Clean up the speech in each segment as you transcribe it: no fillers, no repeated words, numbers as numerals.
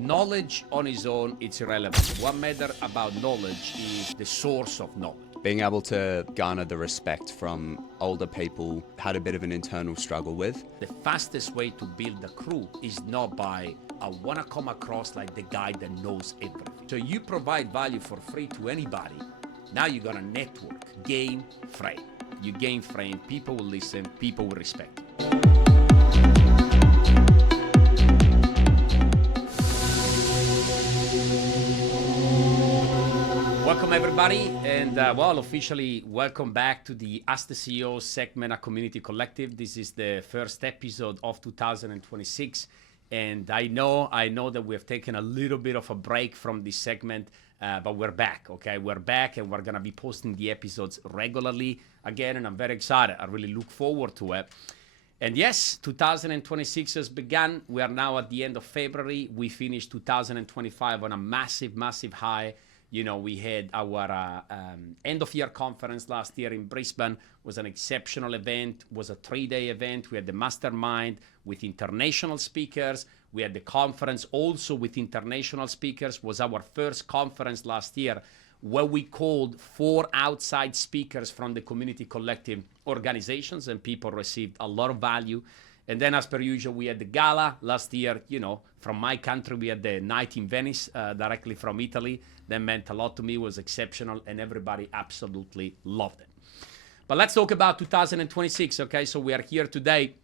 knowledge on its own, it's irrelevant. What matters about knowledge is the source of knowledge. Being able to garner the respect from older people had a bit of an internal struggle with. The fastest way to build a crew is not by, I want to come across like the guy that knows everything. So you provide value for free to anybody. Now you're going to network, gain friend. You gain friend, people will listen, people will respect you. Welcome everybody, and officially welcome back to the Ask the CEO segment at Community Collective. This is the first episode of 2026, and I know that we have taken a little bit of a break from this segment, but we're back, okay? We're back, and we're gonna be posting the episodes regularly again, and I'm very excited. I really look forward to it. And yes, 2026 has begun. We are now at the end of February. We finished 2025 on a massive, massive high. You know, we had our end-of-year conference last year in Brisbane. It was an exceptional event. It was a 3-day event. We had the mastermind with international speakers. We had the conference also with international speakers. It was our first conference last year where we called 4 outside speakers from the Community Collective organizations, and people received a lot of value. And then, as per usual, we had the gala last year. You know, from my country, we had the night in Venice, directly from Italy. That meant a lot to me, was exceptional, and everybody absolutely loved it. But let's talk about 2026, okay? So we are here today,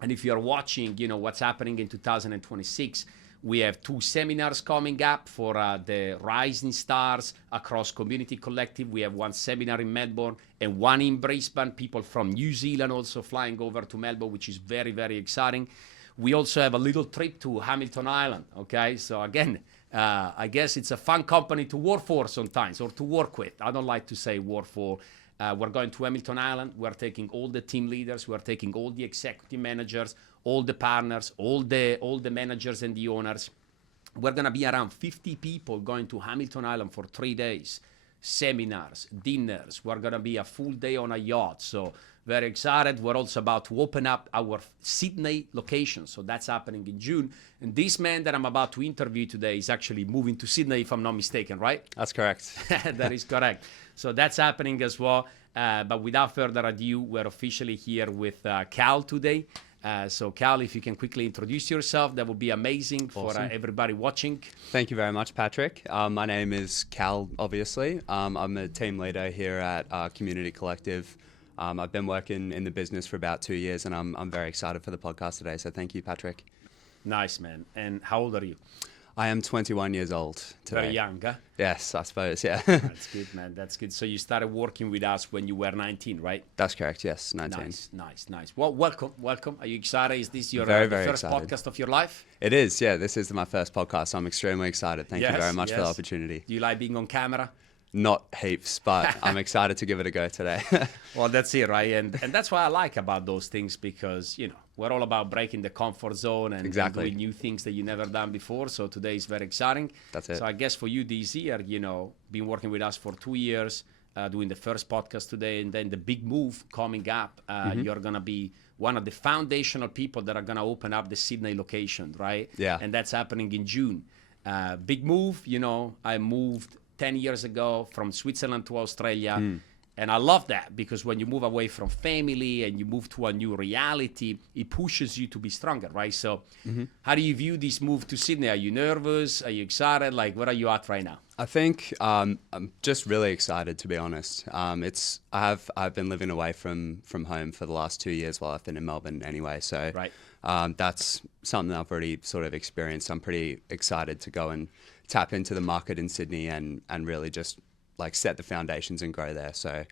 and if you're watching, you know, what's happening in 2026, we have 2 seminars coming up for the rising stars across Community Collective. We have 1 seminar in Melbourne and 1 in Brisbane. People from New Zealand also flying over to Melbourne, which is very, very exciting. We also have a little trip to Hamilton Island, okay? So again, I guess it's a fun company to work for sometimes, or to work with. I don't like to say work for. We're going to Hamilton Island. We're taking all the team leaders. We're taking all the executive managers, all the partners, all the managers and the owners. We're going to be around 50 people going to Hamilton Island for 3 days. Seminars, dinners. We're going to be a full day on a yacht. So very excited. We're also about to open up our Sydney location. So that's happening in June. And this man that I'm about to interview today is actually moving to Sydney, if I'm not mistaken, right? That's correct. That is correct. So that's happening as well. But without further ado, we're officially here with Cal today. So Cal, if you can quickly introduce yourself, that would be amazing. Awesome. For everybody watching. Thank you very much, Patrick. My name is Cal, obviously. I'm a team leader here at Community Collective. I've been working in the business for about 2 years, and I'm very excited for the podcast today. So thank you, Patrick. Nice, man. And how old are you? I am 21 years old today. Very young, huh? Yes, I suppose, yeah. That's good, man. That's good. So you started working with us when you were 19, right? That's correct, yes, 19. Nice. Well, welcome. Are you excited? Is this your very first excited. Podcast of your life? It is, yeah. This is my first podcast, so I'm extremely excited. Thank you very much for the opportunity. Do you like being on camera? Not heaps, but I'm excited to give it a go today. Well, that's it, right? And that's what I like about those things, because, you know, we're all about breaking the comfort zone and doing new things that you never done before. So today is very exciting. That's it. So I guess for you this year, you know, been working with us for 2 years, doing the first podcast today, and then the big move coming up. You're going to be one of the foundational people that are going to open up the Sydney location, right? Yeah. And that's happening in June. Big move, you know, I moved 10 years ago from Switzerland to Australia. And I love that, because when you move away from family and you move to a new reality, it pushes you to be stronger, right? So how do you view this move to Sydney? Are you nervous? Are you excited? Like, where are you at right now? I think I'm just really excited, to be honest. I've been living away from home for the last 2 years while I've been in Melbourne anyway. So that's something I've already sort of experienced. I'm pretty excited to go and tap into the market in Sydney and really just like set the foundations and grow there. So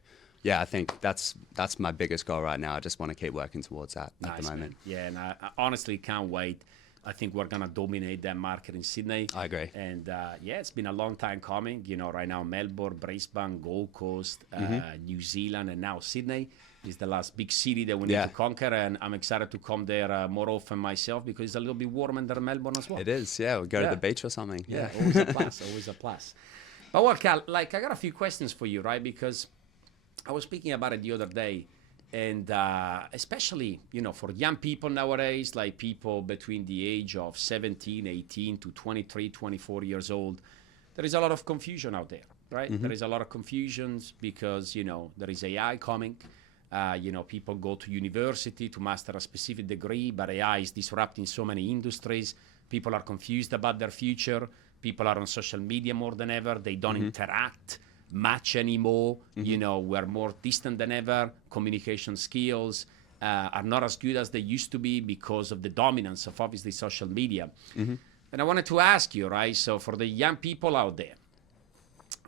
yeah, I think that's my biggest goal right now. I just want to keep working towards that at the moment. Man. Yeah, and I honestly can't wait. I think we're going to dominate that market in Sydney. I agree. And it's been a long time coming. You know, right now, Melbourne, Brisbane, Gold Coast, New Zealand, and now Sydney is the last big city that we need to conquer. And I'm excited to come there more often myself, because it's a little bit warmer than Melbourne as well. It is, yeah. We'll go to the beach or something. Yeah, always a plus, always a plus. But well, Cal, like, I got a few questions for you, right? Because I was speaking about it the other day. And especially, for young people nowadays, like people between the age of 17, 18 to 23, 24 years old, there is a lot of confusion out there, right? Mm-hmm. There is a lot of confusions because, there is AI coming. People go to university to master a specific degree, but AI is disrupting so many industries. People are confused about their future. People are on social media more than ever. They don't interact much anymore. We're more distant than ever. Communication skills are not as good as they used to be because of the dominance of obviously social media. And I wanted to ask you, right? So for the young people out there,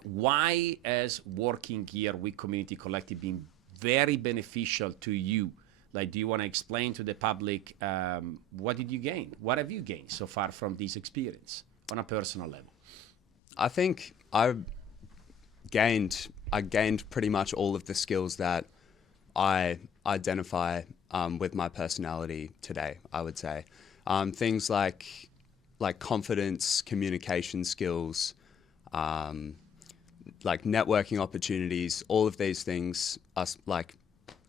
why has working here with Community Collective been very beneficial to you? Like, do you want to explain to the public what did you gain? What have you gained so far from this experience on a personal level? I think I gained pretty much all of the skills that I identify with my personality today, I would say. Things like confidence, communication skills, like networking opportunities, all of these things are like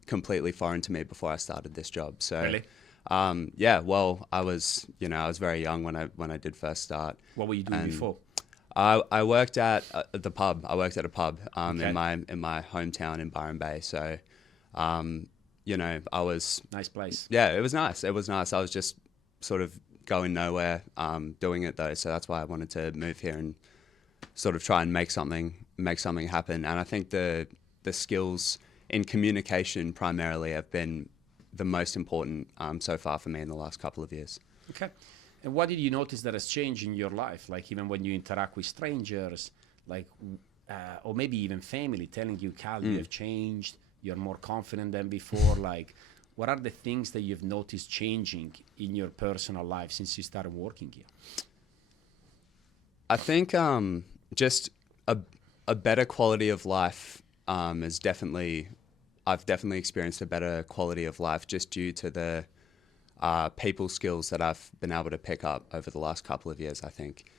completely foreign to me before I started this job. So, really? Well, I was very young when I did first start. What were you doing before? I worked at the pub. I worked at a pub Okay. in my hometown in Byron Bay. So, I was Nice place. Yeah, it was nice. It was nice. I was just sort of going nowhere doing it though. So that's why I wanted to move here and sort of try and make something happen. And I think the skills in communication primarily have been the most important so far for me in the last couple of years. Okay. And what did you notice that has changed in your life? Like even when you interact with strangers, like, or maybe even family telling you, Cal, you have changed, you're more confident than before. Like, what are the things that you've noticed changing in your personal life since you started working here? I think just a better quality of life is I've definitely experienced a better quality of life just due to the people skills that I've been able to pick up over the last couple of years, I think.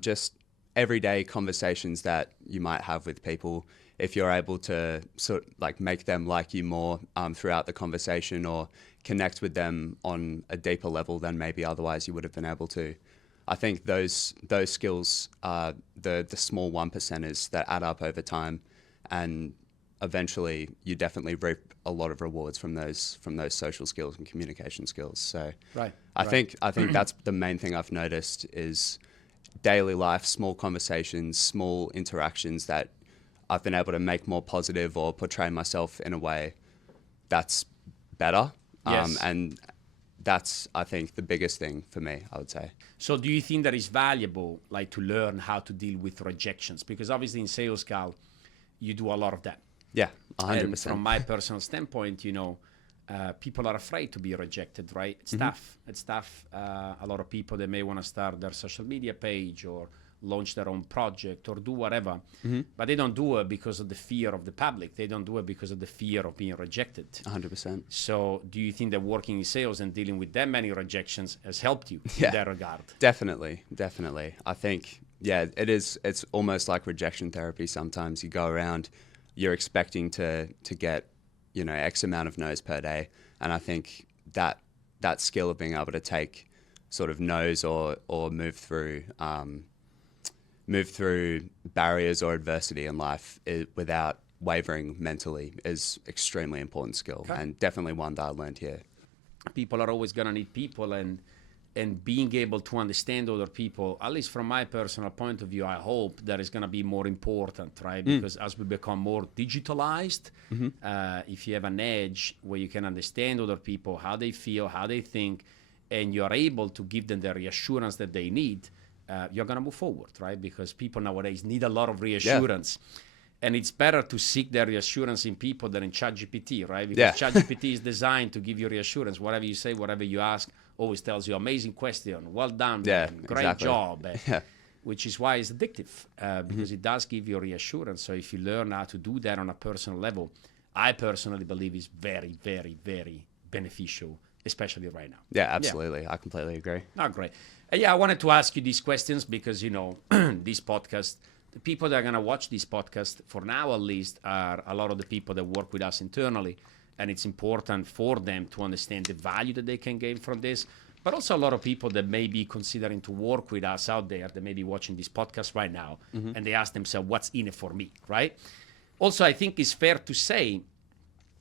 Just everyday conversations that you might have with people, if you're able to sort of like make them like you more throughout the conversation or connect with them on a deeper level than maybe otherwise you would have been able to. I think those skills are the small 1%ers that add up over time, and eventually you definitely reap a lot of rewards from those social skills and communication skills. So right. I think that's the main thing I've noticed is daily life, small conversations, small interactions that I've been able to make more positive or portray myself in a way that's better. Yes. And that's, I think, the biggest thing for me, I would say. So do you think that it's valuable, like, to learn how to deal with rejections? Because obviously in sales, Cal, you do a lot of that. Yeah, 100%. And from my personal standpoint, people are afraid to be rejected, right? It's tough. It's tough. A lot of people, they may want to start their social media page or launch their own project or do whatever, but they don't do it because of the fear of the public. They don't do it because of the fear of being rejected. 100%. So do you think that working in sales and dealing with that many rejections has helped you Yeah, in that regard? Definitely. I think, it's almost like rejection therapy sometimes. You go around, you're expecting to get, X amount of no's per day. And I think that skill of being able to take sort of no's or move through barriers or adversity in life without wavering mentally is extremely important skill, and definitely one that I learned here. People are always going to need people, and being able to understand other people, at least from my personal point of view, I hope that is going to be more important, right? Because as we become more digitalized, if you have an edge where you can understand other people, how they feel, how they think, and you're able to give them the reassurance that they need, you're going to move forward, right? Because people nowadays need a lot of reassurance. Yeah. And it's better to seek their reassurance in people than in ChatGPT, right? Because ChatGPT is designed to give you reassurance. Whatever you say, whatever you ask, always tells you, amazing question, well done, man. Great job. Which is why it's addictive, because it does give you reassurance. So if you learn how to do that on a personal level, I personally believe is very, very, very beneficial, especially right now. Yeah, absolutely. I completely agree. Oh, great. I wanted to ask you these questions because, this podcast, the people that are going to watch this podcast, for now at least, are a lot of the people that work with us internally. and it's important for them to understand the value that they can gain from this. But also a lot of people that may be considering to work with us out there, that may be watching this podcast right now, and they ask themselves, what's in it for me, right? Also, I think it's fair to say,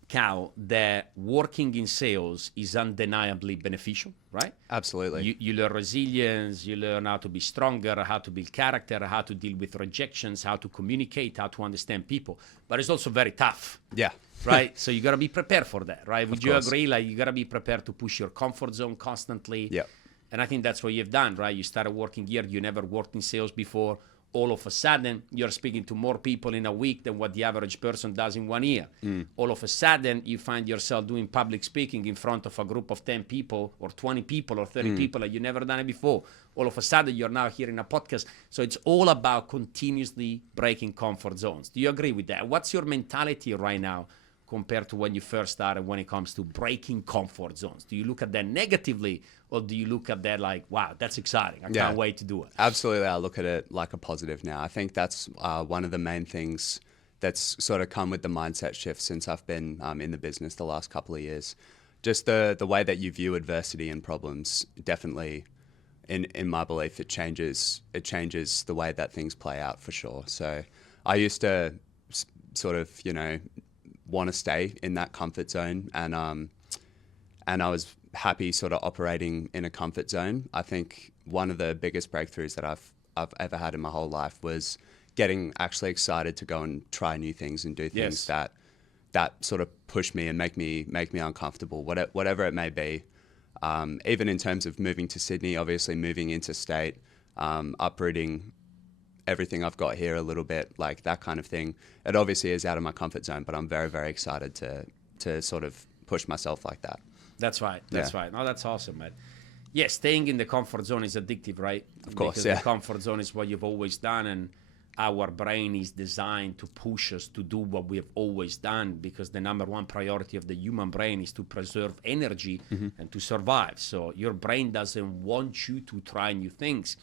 Cal, that working in sales is undeniably beneficial, right? Absolutely. You learn resilience, you learn how to be stronger, how to build character, how to deal with rejections, how to communicate, how to understand people. But it's also very tough. Yeah. Right? So you got to be prepared for that, right? Would you course. agree? Like, you got to be prepared to push your comfort zone constantly. Yeah. And I think that's what you've done, right? You started working here. You never worked in sales before. All of a sudden, you're speaking to more people in a week than what the average person does in 1 year. All of a sudden, you find yourself doing public speaking in front of a group of 10 people or 20 people or 30 people that you've never done it before. All of a sudden, you're now here in a podcast. So it's all about continuously breaking comfort zones. Do you agree with that? What's your mentality right now compared to when you first started when it comes to breaking comfort zones? Do you look at that negatively, or do you look at that like, wow, that's exciting, I can't wait to do it? Absolutely, I look at it like a positive now. I think that's one of the main things that's sort of come with the mindset shift since I've been in the business the last couple of years. Just the way that you view adversity and problems, definitely, in my belief, it changes the way that things play out for sure. So I used to sort of, want to stay in that comfort zone, and I was happy sort of operating in a comfort zone. I think one of the biggest breakthroughs that I've ever had in my whole life was getting actually excited to go and try new things and do things that sort of push me and make me uncomfortable, whatever it may be. Even in terms of moving to Sydney, obviously moving interstate, uprooting everything I've got here a little bit, like that kind of thing. It obviously is out of my comfort zone, but I'm very, very excited to sort of push myself like that. That's right. That's right. No, that's awesome, man. Yeah, staying in the comfort zone is addictive, right? Of course, because the comfort zone is what you've always done, and our brain is designed to push us to do what we have always done, because the number one priority of the human brain is to preserve energy and to survive. So your brain doesn't want you to try new things,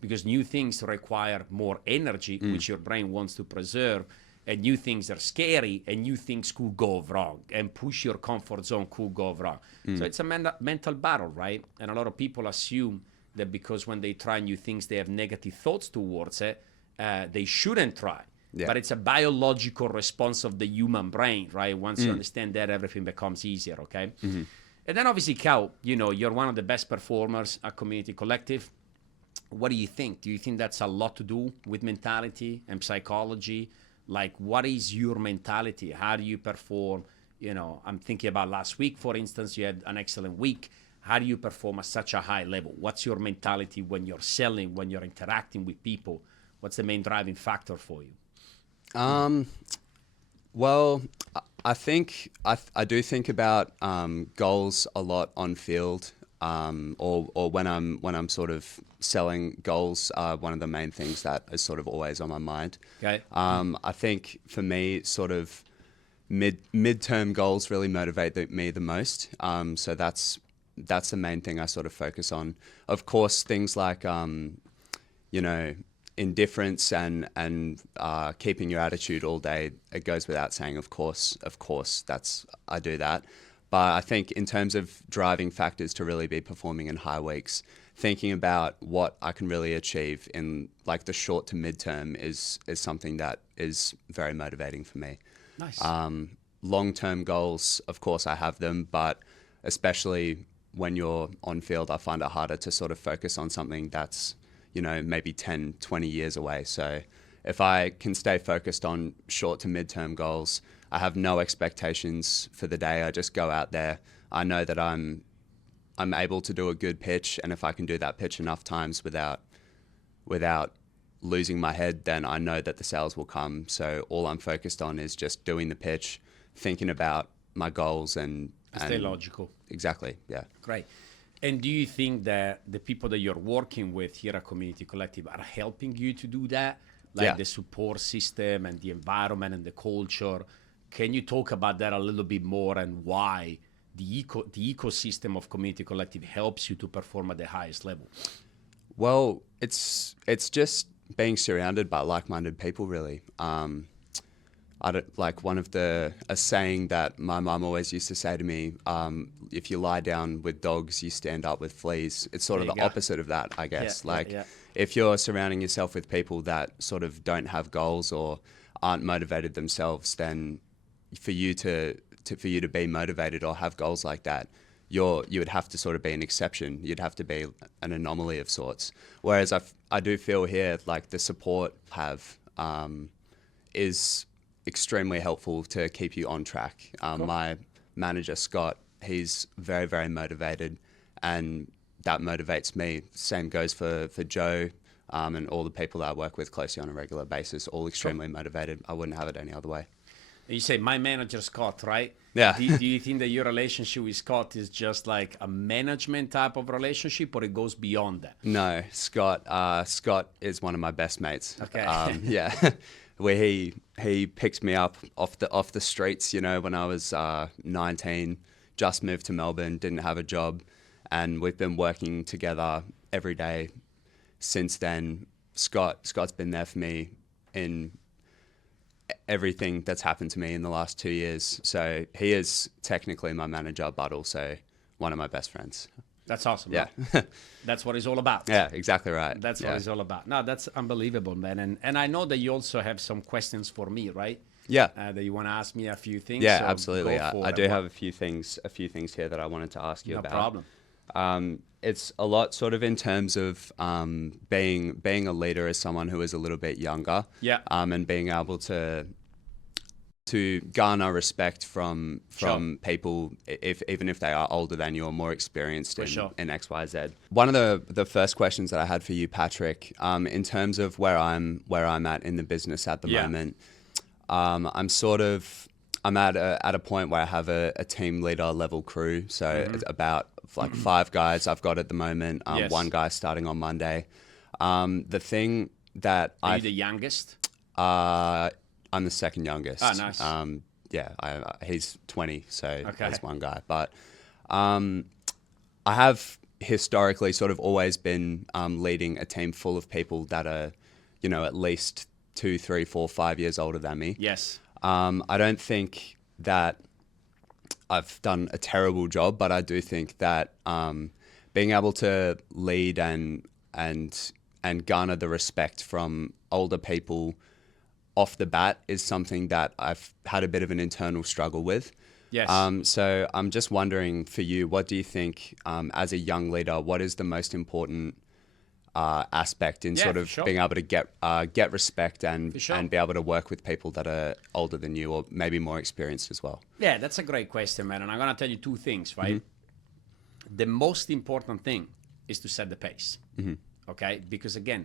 because new things require more energy, which your brain wants to preserve, and new things are scary, and new things could go wrong, and push your comfort zone could go wrong. So it's a mental battle, right? And a lot of people assume that because when they try new things, they have negative thoughts towards it, they shouldn't try. Yeah. But it's a biological response of the human brain, right? Once you understand that, everything becomes easier, okay? And then obviously, Cal, you're one of the best performers at Community Collective. What do you think? Do you think that's a lot to do with mentality and psychology? Like, what is your mentality? How do you perform? I'm thinking about last week, for instance, you had an excellent week. How do you perform at such a high level? What's your mentality when you're selling, when you're interacting with people? What's the main driving factor for you? Well, I think I do think about goals a lot on field, or when I'm sort of selling goals. One of the main things that is sort of always on my mind. Okay. I think for me, sort of midterm goals really motivate me the most. So that's the main thing I sort of focus on. Of course, things like indifference and keeping your attitude all day, it goes without saying. Of course, I do that. But I think in terms of driving factors to really be performing in high weeks, thinking about what I can really achieve in like the short to midterm is something that is very motivating for me. Nice. Long-term goals, of course, I have them, but especially when you're on field, I find it harder to sort of focus on something that's, maybe 10, 20 years away. So if I can stay focused on short to midterm goals, I have no expectations for the day. I just go out there. I know that I'm able to do a good pitch, and if I can do that pitch enough times without losing my head, then I know that the sales will come. So all I'm focused on is just doing the pitch, thinking about my goals and stay logical. Exactly, yeah. Great. And do you think that the people that you're working with here at Community Collective are helping you to do that? Like the support system and the environment and the culture. Can you talk about that a little bit more, and why the ecosystem of Community Collective helps you to perform at the highest level? Well, it's just being surrounded by like-minded people, really. like a saying that my mum always used to say to me, if you lie down with dogs, you stand up with fleas. It's sort of the opposite of that, I guess. If you're surrounding yourself with people that sort of don't have goals or aren't motivated themselves, then for you to be motivated or have goals like that, you would have to sort of be an exception. You'd have to be an anomaly of sorts. Whereas I do feel here like the support is extremely helpful to keep you on track. Cool. My manager, Scott, he's very, very motivated, and that motivates me. Same goes for Joe and all the people that I work with closely on a regular basis, all extremely motivated. I wouldn't have it any other way. You say my manager, Scott, right? Yeah. Do you think that your relationship with Scott is just like a management type of relationship, or it goes beyond that? No, Scott is one of my best mates. Okay. Yeah. Where he picked me up off the streets, when I was 19, just moved to Melbourne, didn't have a job, and we've been working together every day since then. Scott's been there for me in everything that's happened to me in the last 2 years. So he is technically my manager, but also one of my best friends. That's awesome. Yeah. That's what it's all about. Yeah, exactly right. That's what it's all about. No, that's unbelievable, man. And I know that you also have some questions for me, right? Yeah. That you want to ask me a few things. Yeah, so absolutely. I do have a few things here that I wanted to ask you about. No problem. It's a lot sort of in terms of being a leader as someone who is a little bit younger. Yeah. And being able to garner respect from people, even if they are older than you or more experienced in X, Y, Z. One of the first questions that I had for you, Patrick, in terms of where I'm at in the business at the moment, I'm at a point where I have a team leader level crew. So it's about like 5 guys I've got at the moment. One guy starting on Monday. The thing that Are you the youngest? I'm the second youngest. Oh, nice. He's 20, so that's one guy. But I have historically sort of always been leading a team full of people that are, at least 2, 3, 4, 5 years older than me. Yes. I don't think that I've done a terrible job, but I do think that being able to lead and garner the respect from older people off the bat is something that I've had a bit of an internal struggle with. Yes. So I'm just wondering for you, what do you think as a young leader, what is the most important aspect in sort of being able to get respect and be able to work with people that are older than you or maybe more experienced as well? Yeah, that's a great question, man. And I'm going to tell you 2 things, right? Mm-hmm. The most important thing is to set the pace, okay? Because again,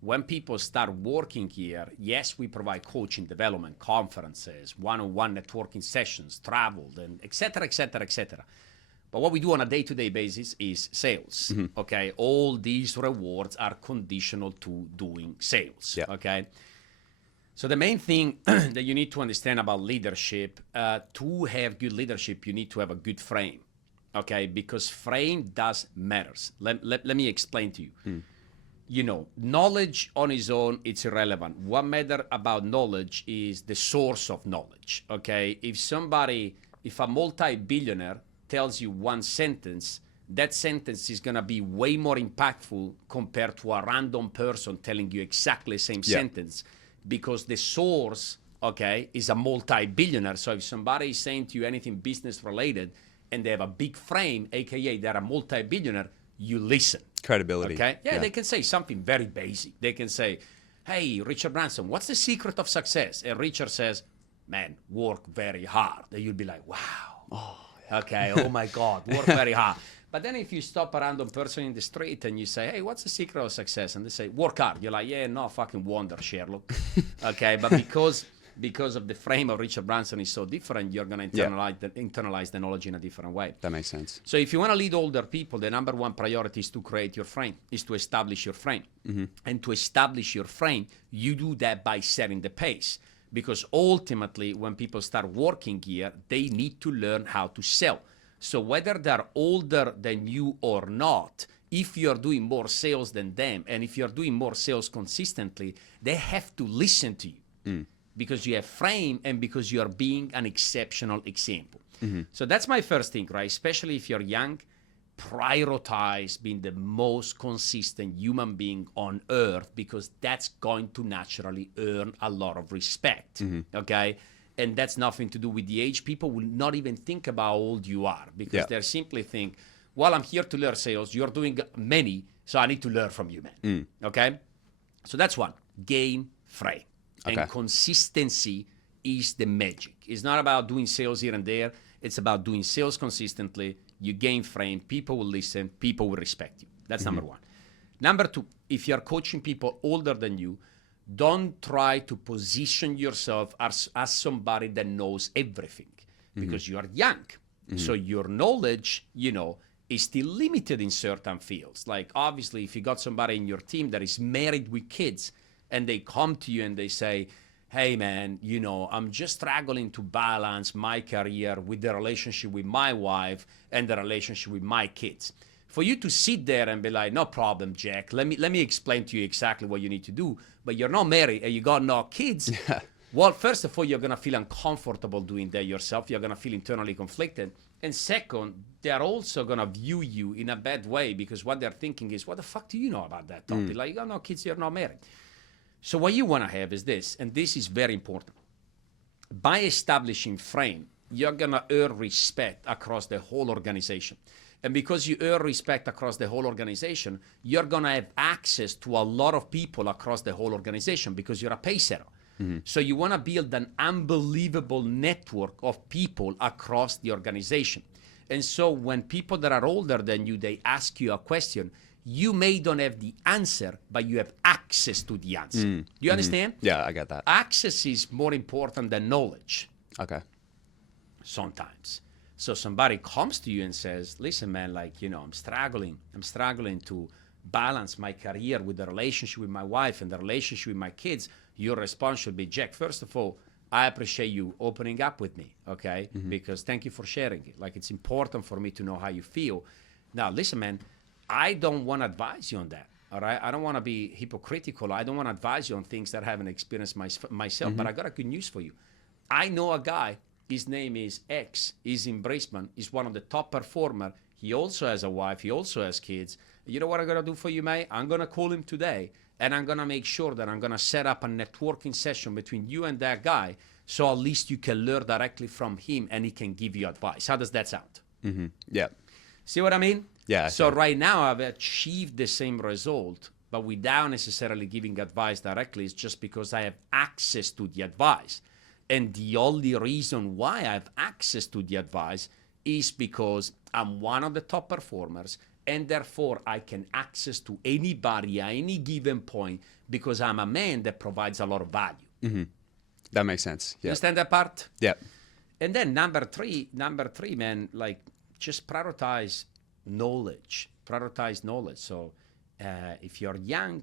when people start working here, yes, we provide coaching, development, conferences, one-on-one networking sessions, travel, and et cetera, et cetera, et cetera. But what we do on a day-to-day basis is sales, okay? All these rewards are conditional to doing sales, okay? So the main thing that you need to understand about leadership, to have good leadership, you need to have a good frame, okay? Because frame does matters. Let me explain to you. Knowledge on its own, it's irrelevant. What matters about knowledge is the source of knowledge, okay? If a multi-billionaire tells you one sentence, that sentence is going to be way more impactful compared to a random person telling you exactly the same sentence, because the source, okay, is a multi-billionaire. So if somebody is saying to you anything business related and they have a big frame, aka they're a multi-billionaire, you listen. Credibility. Okay? Yeah, they can say something very basic. They can say, hey, Richard Branson, what's the secret of success? And Richard says, man, work very hard. And you'll be like, wow. Okay, oh my God, work very hard. But then if you stop a random person in the street and you say, hey, what's the secret of success? And they say, work hard. You're like, yeah, no fucking wonder, Sherlock. Okay, but because of the frame of Richard Branson is so different, you're going to internalize the knowledge in a different way. That makes sense. So if you want to lead older people, the number one priority is to create your frame, is to establish your frame. And to establish your frame, you do that by setting the pace. Because ultimately, when people start working here, they need to learn how to sell. So whether they're older than you or not, if you're doing more sales than them, and if you're doing more sales consistently, they have to listen to you. because you have frame and because you are being an exceptional example. So that's my first thing, right? Especially if you're young, prioritize being the most consistent human being on earth, because that's going to naturally earn a lot of respect, okay? And that's nothing to do with the age. People will not even think about how old you are, because they simply think, well, I'm here to learn sales. You're doing many, so I need to learn from you, man, okay? So that's one, game frame. Okay. And consistency is the magic. It's not about doing sales here and there. It's about doing sales consistently. You gain frame, people will listen, people will respect you. That's number one. Number two, if you're coaching people older than you, don't try to position yourself as somebody that knows everything, because you are young. So your knowledge, is still limited in certain fields. Like, obviously, if you got somebody in your team that is married with kids and they come to you and they say, hey, man, I'm just struggling to balance my career with the relationship with my wife and the relationship with my kids. For you to sit there and be like, no problem, Jack, let me explain to you exactly what you need to do, but you're not married and you got no kids. Well, first of all, you're going to feel uncomfortable doing that yourself. You're going to feel internally conflicted. And second, they're also going to view you in a bad way, because what they're thinking is, what the fuck do you know about that topic? Like, you got no kids, you're not married. So what you want to have is this, and this is very important. By establishing frame, you're going to earn respect across the whole organization. And because you earn respect across the whole organization, you're going to have access to a lot of people across the whole organization, because you're a pacer. So you want to build an unbelievable network of people across the organization. And so when people that are older than you, they ask you a question, you may don't have the answer, but you have access to the answer. Do you understand? Yeah, I get that. Access is more important than knowledge. Okay. Sometimes. So somebody comes to you and says, listen, man, I'm struggling to balance my career with the relationship with my wife and the relationship with my kids. Your response should be, Jack, first of all, I appreciate you opening up with me, okay? Because thank you for sharing it. It's important for me to know how you feel. Now, listen, man, I don't want to advise you on that, all right? I don't want to be hypocritical. I don't want to advise you on things that I haven't experienced myself, but I got a good news for you. I know a guy, his name is X, he's in Brisbane, he's one of the top performers. He also has a wife, he also has kids. You know what I'm going to do for you, mate? I'm going to call him today, and I'm going to make sure that I'm going to set up a networking session between you and that guy, so at least you can learn directly from him and he can give you advice. How does that sound? Yeah. See what I mean? Yeah. So right now I've achieved the same result, but without necessarily giving advice directly. It's just because I have access to the advice. And the only reason why I have access to the advice is because I'm one of the top performers, and therefore I can access to anybody at any given point, because I'm a man that provides a lot of value. That makes sense. Yeah. You understand that part? Yeah. And then number three, man, just prioritize knowledge. So if you're young,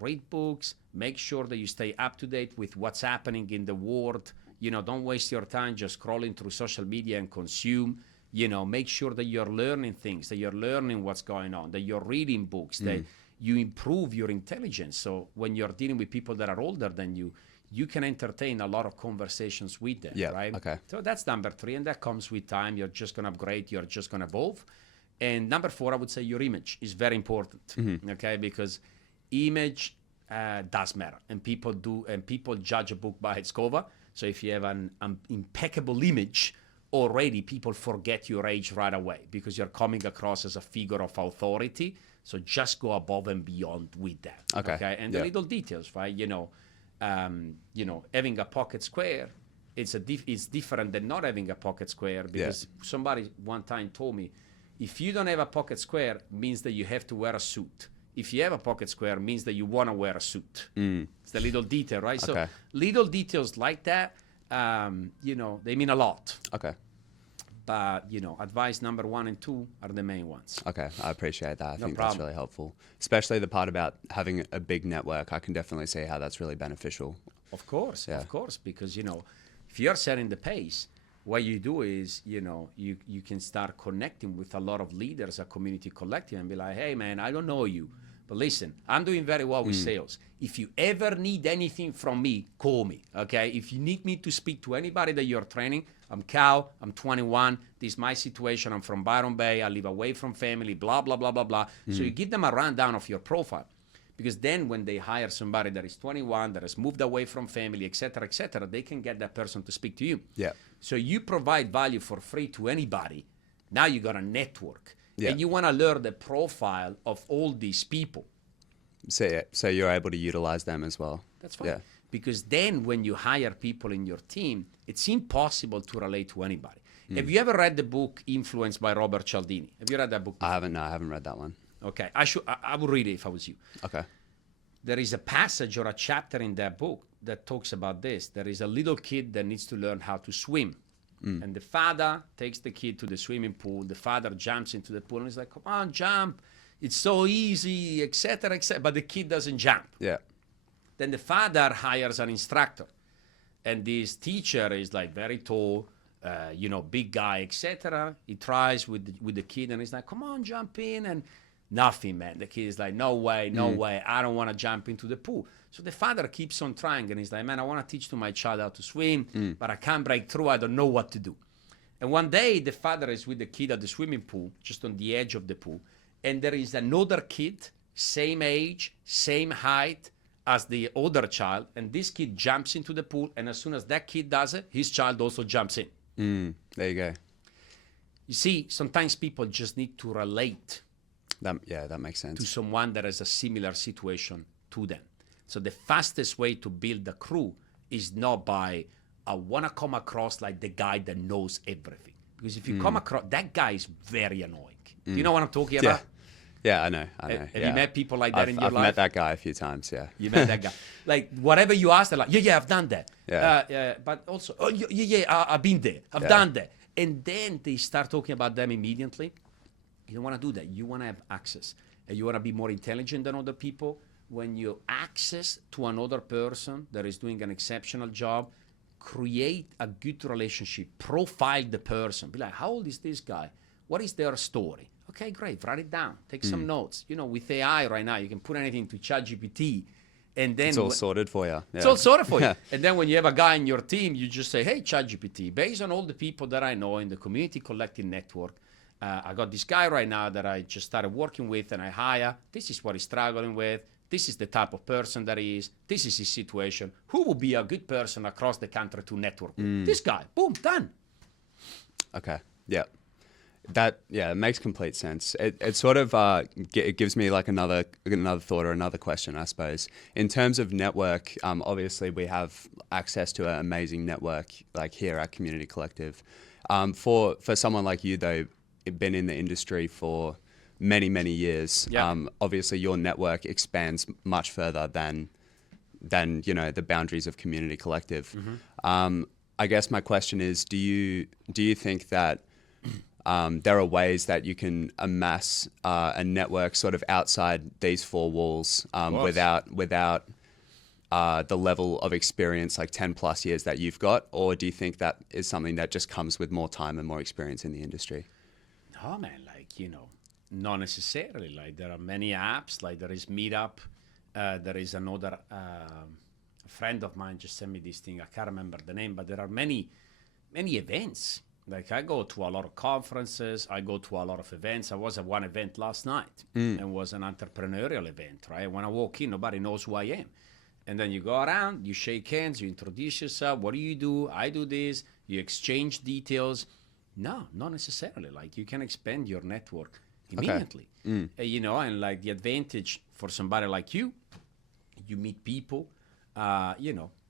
read books, make sure that you stay up to date with what's happening in the world. Don't waste your time just scrolling through social media and consume. Make sure that you're learning things, that you're learning what's going on, that you're reading books, that you improve your intelligence. So when you're dealing with people that are older than you, you can entertain a lot of conversations with them, right? Okay. So that's number three, and that comes with time. You're just going to upgrade. You're just going to evolve. And number four, I would say your image is very important, okay? Because image does matter, and people judge a book by its cover. So if you have an impeccable image, already people forget your age right away, because you're coming across as a figure of authority. So just go above and beyond with that. Okay. And the little details, right? Having a pocket square, it's different than not having a pocket square, because somebody one time told me, if you don't have a pocket square, means that you have to wear a suit. If you have a pocket square, means that you want to wear a suit. It's the little detail, right? Okay. So little details like that, they mean a lot. Okay. But, advice number 1 and 2 are the main ones. Okay, I appreciate that. I think problem. That's really helpful. Especially the part about having a big network. I can definitely see how that's really beneficial. Of course, because, if you're setting the pace, what you do is, you can start connecting with a lot of leaders, a community collective, and be like, hey, man, I don't know you, But listen, I'm doing very well with sales. If you ever need anything from me, call me, okay? If you need me to speak to anybody that you're training, I'm Cal, I'm 21, this is my situation, I'm from Byron Bay, I live away from family, blah, blah, blah, blah, blah. So you give them a rundown of your profile. Because then when they hire somebody that is 21, that has moved away from family, et cetera, they can get that person to speak to you. Yeah. So you provide value for free to anybody. Now you got a network. Yeah. And you want to learn the profile of all these people. So you're able to utilize them as well. That's fine. Yeah. Because then when you hire people in your team, it's impossible to relate to anybody. Have you ever read the book Influence by Robert Cialdini? Have you read that book before? I haven't read that one. Okay. I would read it if I was you. Okay. There is a passage or a chapter in that book that talks about this. There is a little kid that needs to learn how to swim. And the father takes the kid to the swimming pool. The father jumps into the pool and he's like, come on, jump. It's so easy, et cetera, but the kid doesn't jump. Yeah. Then the father hires an instructor. And this teacher is like very tall, big guy, etc. He tries with the kid and he's like, come on, jump in. And nothing, man. The kid is like, no way. I don't want to jump into the pool. So the father keeps on trying and he's like, man, I want to teach to my child how to swim, but I can't break through. I don't know what to do. And one day the father is with the kid at the swimming pool, just on the edge of the pool. And there is another kid, same age, same height as the older child. And this kid jumps into the pool. And as soon as that kid does it, his child also jumps in. There you go. You see, sometimes people just need to relate. That makes sense. To someone that has a similar situation to them. So the fastest way to build a crew is not by, I want to come across like the guy that knows everything. Because if you come across, that guy is very annoying. Do you know what I'm talking about? Yeah, I know. Have you met people like that in your life? I've met that guy a few times, yeah. You met that guy. Like, whatever you ask, they're like, yeah, I've done that. Yeah. But also, I've been there. I've done that. And then they start talking about them immediately. You don't want to do that. You want to have access. And you want to be more intelligent than other people. When you access to another person that is doing an exceptional job, create a good relationship. Profile the person. Be like, how old is this guy? What is their story? Okay, great. Write it down. Take some notes. With AI right now, you can put anything to ChatGPT. And then it's all sorted for you. Yeah. It's all sorted for you. And then when you have a guy in your team, you just say, hey, ChatGPT, based on all the people that I know in the Community Collective Network, I got this guy right now that I just started working with and I hire. This is what he's struggling with. This is the type of person that he is. This is his situation. Who would be a good person across the country to network with? This guy. Boom, done. Okay. Yeah. It makes complete sense. It sort of it gives me like another thought or another question, I suppose. In terms of network, obviously we have access to an amazing network like here at Community Collective. For someone like you though, been in the industry for many years. Obviously your network expands much further than the boundaries of Community Collective. I guess my question is, do you think that there are ways that you can amass a network sort of outside these four walls without the level of experience, like 10 plus years that you've got? Or do you think that is something that just comes with more time and more experience in the industry? Oh man, not necessarily. Like there are many apps, like there is Meetup. There is another, a friend of mine just sent me this thing. I can't remember the name, but there are many events. Like I go to a lot of conferences, I go to a lot of events. I was at one event last night and it was an entrepreneurial event, right? When I walk in, nobody knows who I am. And then you go around, you shake hands, you introduce yourself. What do you do? I do this. You exchange details. No, not necessarily. Like you can expand your network immediately. Okay. And like the advantage for somebody like you meet people,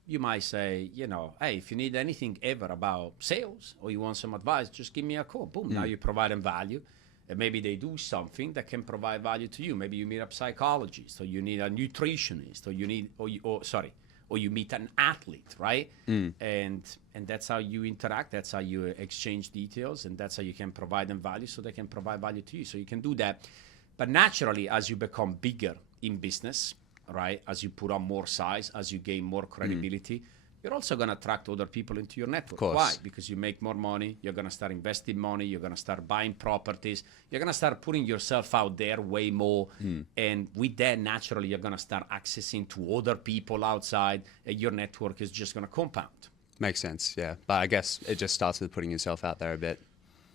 you might say, hey, if you need anything ever about sales or you want some advice, just give me a call. Boom. Now you provide them value. And maybe they do something that can provide value to you. Maybe you meet a psychologist or you need a nutritionist or you meet an athlete, right? And that's how you interact. That's how you exchange details. And that's how you can provide them value so they can provide value to you. So you can do that. But naturally, as you become bigger in business, right, as you put on more size, as you gain more credibility, you're also going to attract other people into your network. Why? Because you make more money, you're going to start investing money, you're going to start buying properties, you're going to start putting yourself out there way more. And with that, naturally, you're going to start accessing to other people outside, and your network is just going to compound. Makes sense, yeah. But I guess it just starts with putting yourself out there a bit.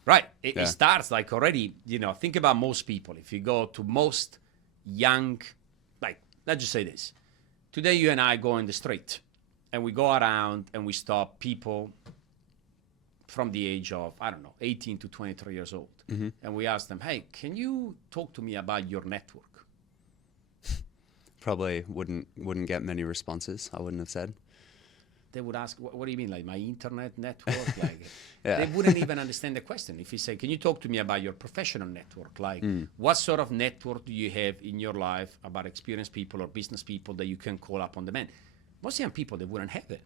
Right. It starts like already, think about most people. If you go to most young, like, let's just say this. Today, you and I go in the street, and we go around and we stop people from the age of, 18 to 23 years old. And we ask them, hey, can you talk to me about your network? Probably wouldn't get many responses, I wouldn't have said. They would ask, what do you mean, like my internet network? Like, they wouldn't even understand the question. If you say, can you talk to me about your professional network? Like, what sort of network do you have in your life about experienced people or business people that you can call up on demand? Most young people, they wouldn't have it.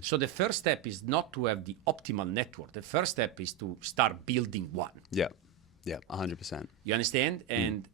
So the first step is not to have the optimal network. The first step is to start building one. Yeah, 100%. You understand? And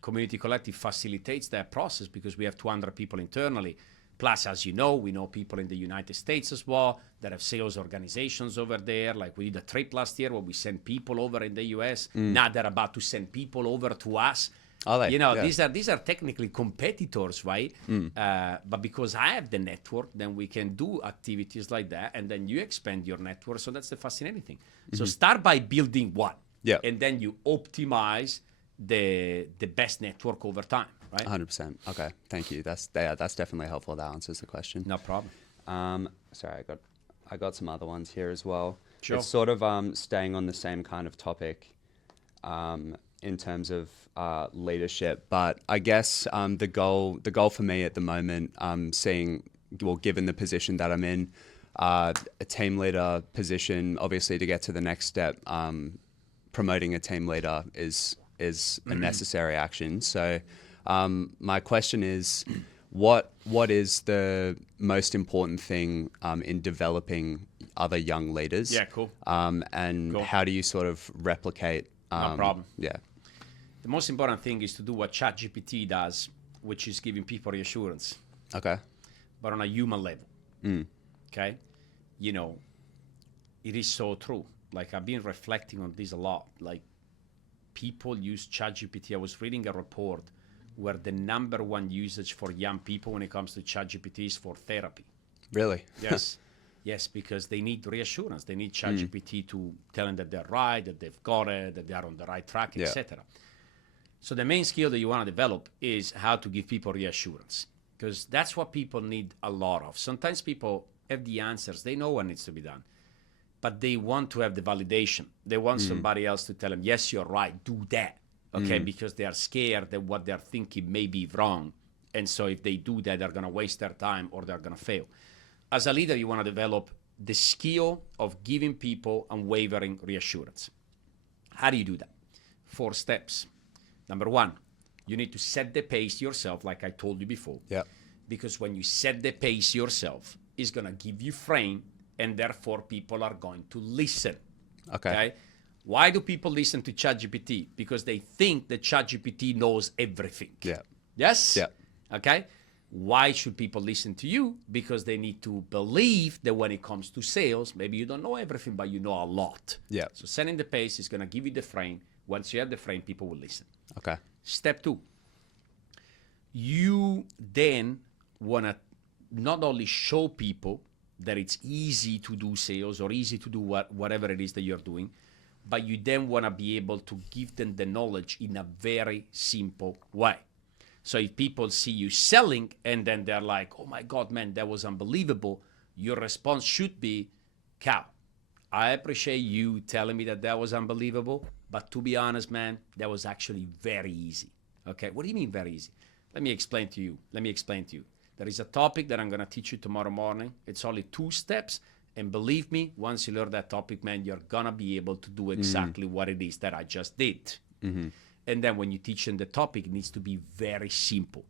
Community Collective facilitates that process because we have 200 people internally. Plus, as you know, we know people in the United States as well that have sales organizations over there. Like we did a trip last year where we sent people over in the US. Now they're about to send people over to us. These are technically competitors, right? But because I have the network, then we can do activities like that, and then you expand your network. So that's the fascinating thing. So start by building one, and then you optimize the best network over time, right? 100%. Okay, thank you. That's definitely helpful. That answers the question. No problem. Sorry, I got some other ones here as well. Sure. It's sort of staying on the same kind of topic in terms of leadership, but I guess the goal for me at the moment, given the position that I'm in, a team leader position, obviously to get to the next step, promoting a team leader is a necessary action. So my question is, what is the most important thing in developing other young leaders? Yeah, cool. And cool. How do you sort of replicate? No problem. Yeah. The most important thing is to do what ChatGPT does, which is giving people reassurance. Okay. But on a human level. Okay? It is so true. Like, I've been reflecting on this a lot. Like, people use ChatGPT. I was reading a report where the number one usage for young people when it comes to ChatGPT is for therapy. Really? Yes. Yes, because they need reassurance. They need ChatGPT to tell them that they're right, that they've got it, that they are on the right track, etc. So the main skill that you want to develop is how to give people reassurance, because that's what people need a lot of. Sometimes people have the answers. They know what needs to be done, but they want to have the validation. They want somebody else to tell them, yes, you're right, do that, okay, because they are scared that what they're thinking may be wrong. And so if they do that, they're going to waste their time or they're going to fail. As a leader, you want to develop the skill of giving people unwavering reassurance. How do you do that? 4 steps. Number 1, you need to set the pace yourself, like I told you before. Yeah. Because when you set the pace yourself, it's going to give you frame, and therefore people are going to listen. Okay? Why do people listen to ChatGPT? Because they think that ChatGPT knows everything. Yeah. Yes? Yeah. Okay? Why should people listen to you? Because they need to believe that when it comes to sales, maybe you don't know everything, but you know a lot. Yeah. So setting the pace is going to give you the frame. Once you have the frame, people will listen. Okay. Step 2. You then want to not only show people that it's easy to do sales or easy to do whatever it is that you're doing, but you then want to be able to give them the knowledge in a very simple way. So if people see you selling and then they're like, oh my God, man, that was unbelievable, your response should be, Cal, I appreciate you telling me that was unbelievable, but to be honest, man, that was actually very easy. Okay, what do you mean very easy? Let me explain to you. There is a topic that I'm going to teach you tomorrow morning. It's only 2 steps. And believe me, once you learn that topic, man, you're going to be able to do exactly what it is that I just did. And then when you teach them the topic, it needs to be very simple.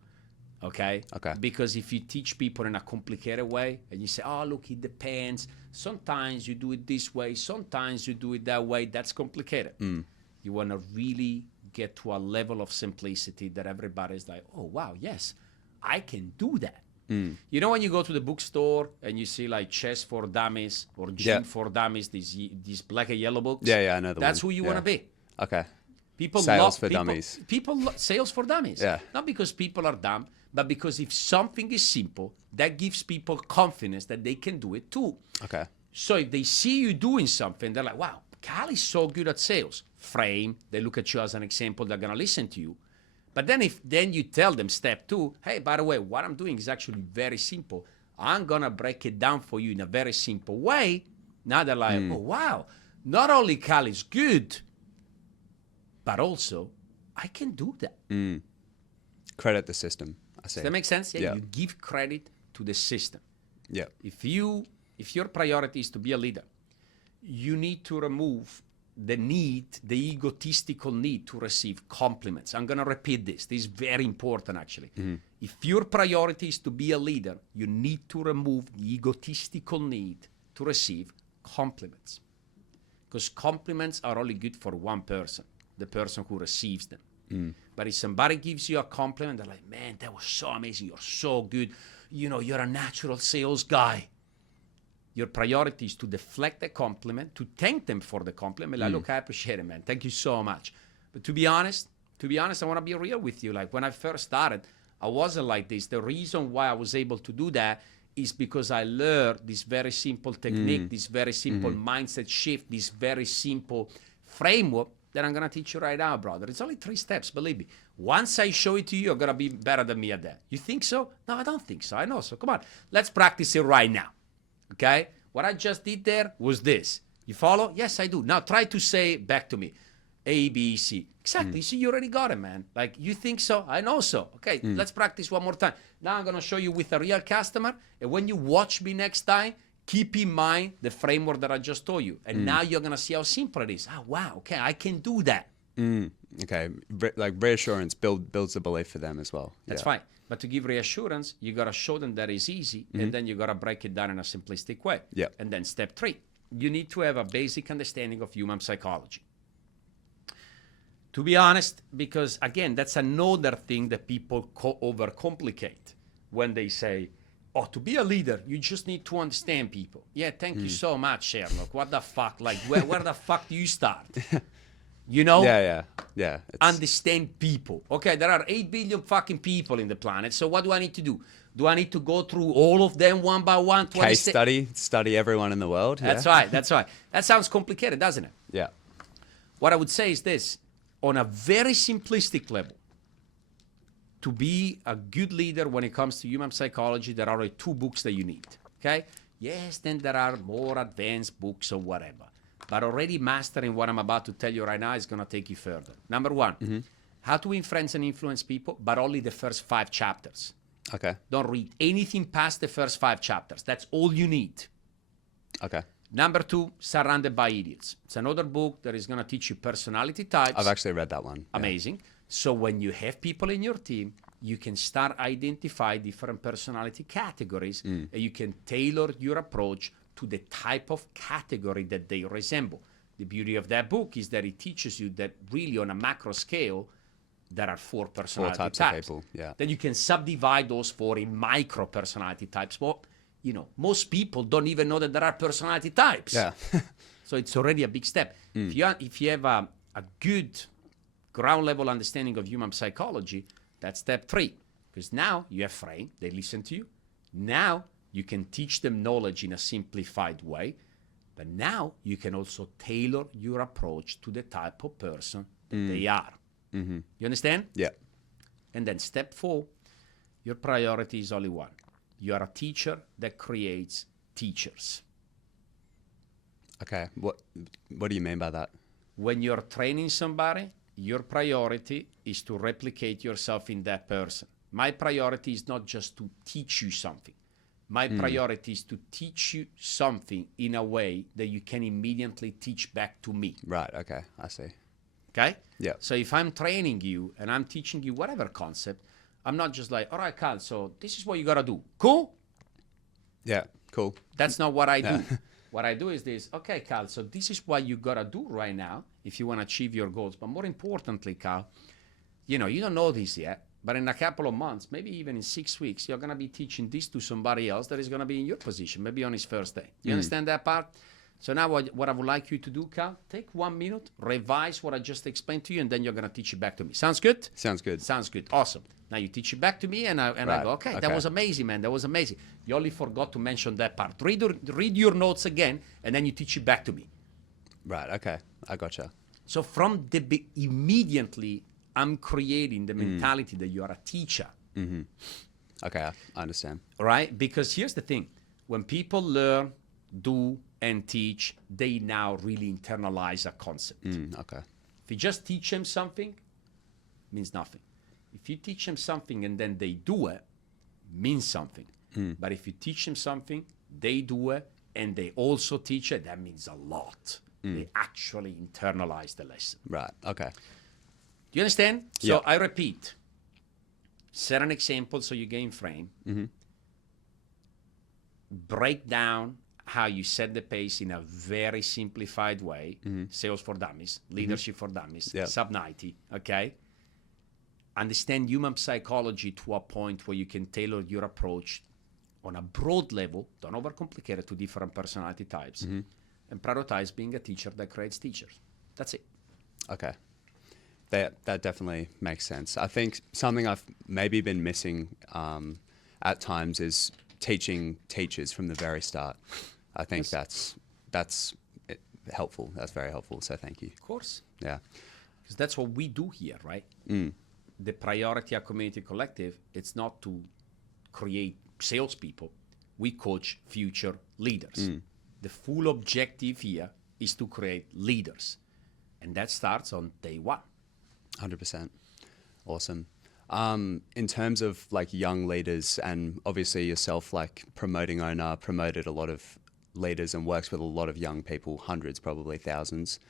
Okay? Because if you teach people in a complicated way and you say, oh, look, it depends. Sometimes you do it this way. Sometimes you do it that way. That's complicated. You want to really get to a level of simplicity that everybody's like, oh, wow, yes, I can do that. You know when you go to the bookstore and you see like Chess for Dummies or Gym for Dummies, these black and yellow books? Yeah, I know the That's one. who you want to be. Okay. People Sales for dummies. Sales for dummies. Yeah. Not because people are dumb, but because if something is simple, that gives people confidence that they can do it too. Okay. So if they see you doing something, they're like, wow, Cal is so good at sales. Frame, they look at you as an example, they're going to listen to you. But then you tell them step 2, hey, by the way, what I'm doing is actually very simple. I'm going to break it down for you in a very simple way. Now they're like, oh, wow, not only Cal is good, but also I can do that. Credit the system, I say. Does that make sense? Yeah. You give credit to the system. Yeah. If your priority is to be a leader, you need to remove the egotistical need to receive compliments. I'm going to repeat this. This is very important, actually. If your priority is to be a leader, you need to remove the egotistical need to receive compliments. Because compliments are only good for one person, the person who receives them. But if somebody gives you a compliment, they're like, man, that was so amazing. You're so good. You know, you're a natural sales guy. Your priority is to deflect the compliment, to thank them for the compliment. Like, look, I appreciate it, man. Thank you so much. But to be honest, I want to be real with you. Like when I first started, I wasn't like this. The reason why I was able to do that is because I learned this very simple technique, this very simple mindset shift, this very simple framework that I'm going to teach you right now, brother. It's only 3 steps, believe me. Once I show it to you, you're going to be better than me at that. You think so? No, I don't think so. I know. So come on, let's practice it right now. Okay? What I just did there was this. You follow? Yes, I do. Now try to say back to me. A, B, C. Exactly. See, you already got it, man. Like, you think so? I know so. Okay, let's practice one more time. Now I'm going to show you with a real customer. And when you watch me next time, keep in mind the framework that I just told you. And now you're going to see how simple it is. Oh, wow. Okay, I can do that. Okay. Like reassurance builds the belief for them as well. That's fine. But to give reassurance, you got to show them that it's easy, and then you got to break it down in a simplistic way. Yeah. And then step 3, you need to have a basic understanding of human psychology. To be honest, because again, that's another thing that people overcomplicate when they say, oh, to be a leader, you just need to understand people. Yeah, thank you so much, Sherlock. What the fuck? Like, where the fuck do you start? You know? Yeah. Understand people. Okay, there are 8 billion fucking people in the planet. So what do I need to do? Do I need to go through all of them one by one? Case study everyone in the world. That's right. That sounds complicated, doesn't it? Yeah. What I would say is this. On a very simplistic level, to be a good leader when it comes to human psychology, there are 2 books that you need. Okay? Yes, then there are more advanced books or whatever. But already mastering what I'm about to tell you right now is going to take you further. Number 1, how to influence and influence people, but only the first 5 chapters. Okay. Don't read anything past the first 5 chapters. That's all you need. Okay. Number 2, Surrounded by Idiots. It's another book that is going to teach you personality types. I've actually read that one. Amazing. So when you have people in your team, you can start identify different personality categories, and you can tailor your approach to the type of category that they resemble. The beauty of that book is that it teaches you that really on a macro scale, there are 4 personality 4 types of people, yeah. Then you can subdivide those 4 in micro personality types. Well, you know, most people don't even know that there are personality types. Yeah. So it's already a big step. If you have a good ground level understanding of human psychology, that's step 3. Because now you have frame, they listen to you. Now you can teach them knowledge in a simplified way, but now you can also tailor your approach to the type of person that they are. You understand? Yeah. And then step 4, your priority is only one. You are a teacher that creates teachers. Okay. What do you mean by that? When you're training somebody, your priority is to replicate yourself in that person. My priority is not just to teach you something. My priority is to teach you something in a way that you can immediately teach back to me. Right, okay, I see. Okay? Yeah. So if I'm training you and I'm teaching you whatever concept, I'm not just like, all right, Cal, so this is what you got to do. Cool? Yeah, cool. That's not what I do. What I do is this, okay, Cal, so this is what you got to do right now if you want to achieve your goals. But more importantly, Cal, you know, you don't know this yet, But in a couple of months, maybe even in 6 weeks, you're going to be teaching this to somebody else that is going to be in your position, maybe on his first day. You understand that part? So now what I would like you to do, Cal, take 1 minute, revise what I just explained to you, and then you're going to teach it back to me. Sounds good? Sounds good. Sounds good. Awesome. Now you teach it back to me, and I go, okay, that was amazing, man. That was amazing. You only forgot to mention that part. Read your notes again, and then you teach it back to me. Right, okay. I gotcha. So from immediately, I'm creating the mentality that you are a teacher. Mm-hmm. Okay, I understand. Right? Because here's the thing. When people learn, do, and teach, they now really internalize a concept. Okay. If you just teach them something, it means nothing. If you teach them something and then they do it, means something. But if you teach them something, they do it, and they also teach it, that means a lot. They actually internalize the lesson. Right, okay. Do you understand? So I repeat. Set an example so you gain frame. Break down how you set the pace in a very simplified way. Sales for Dummies, Leadership for Dummies, Sub 90, okay? Understand human psychology to a point where you can tailor your approach on a broad level, don't overcomplicate it to different personality types, and prioritize being a teacher that creates teachers. That's it. Okay. That definitely makes sense. I think something I've maybe been missing at times is teaching teachers from the very start. I think that's helpful. That's very helpful. So thank you. Of course. Yeah. Because that's what we do here, right? The priority at Community Collective, it's not to create salespeople. We coach future leaders. The full objective here is to create leaders. And that starts on day one. 100%. Awesome. In terms of like young leaders, and obviously yourself, like promoting owner, promoted a lot of leaders and works with a lot of young people, hundreds, probably thousands.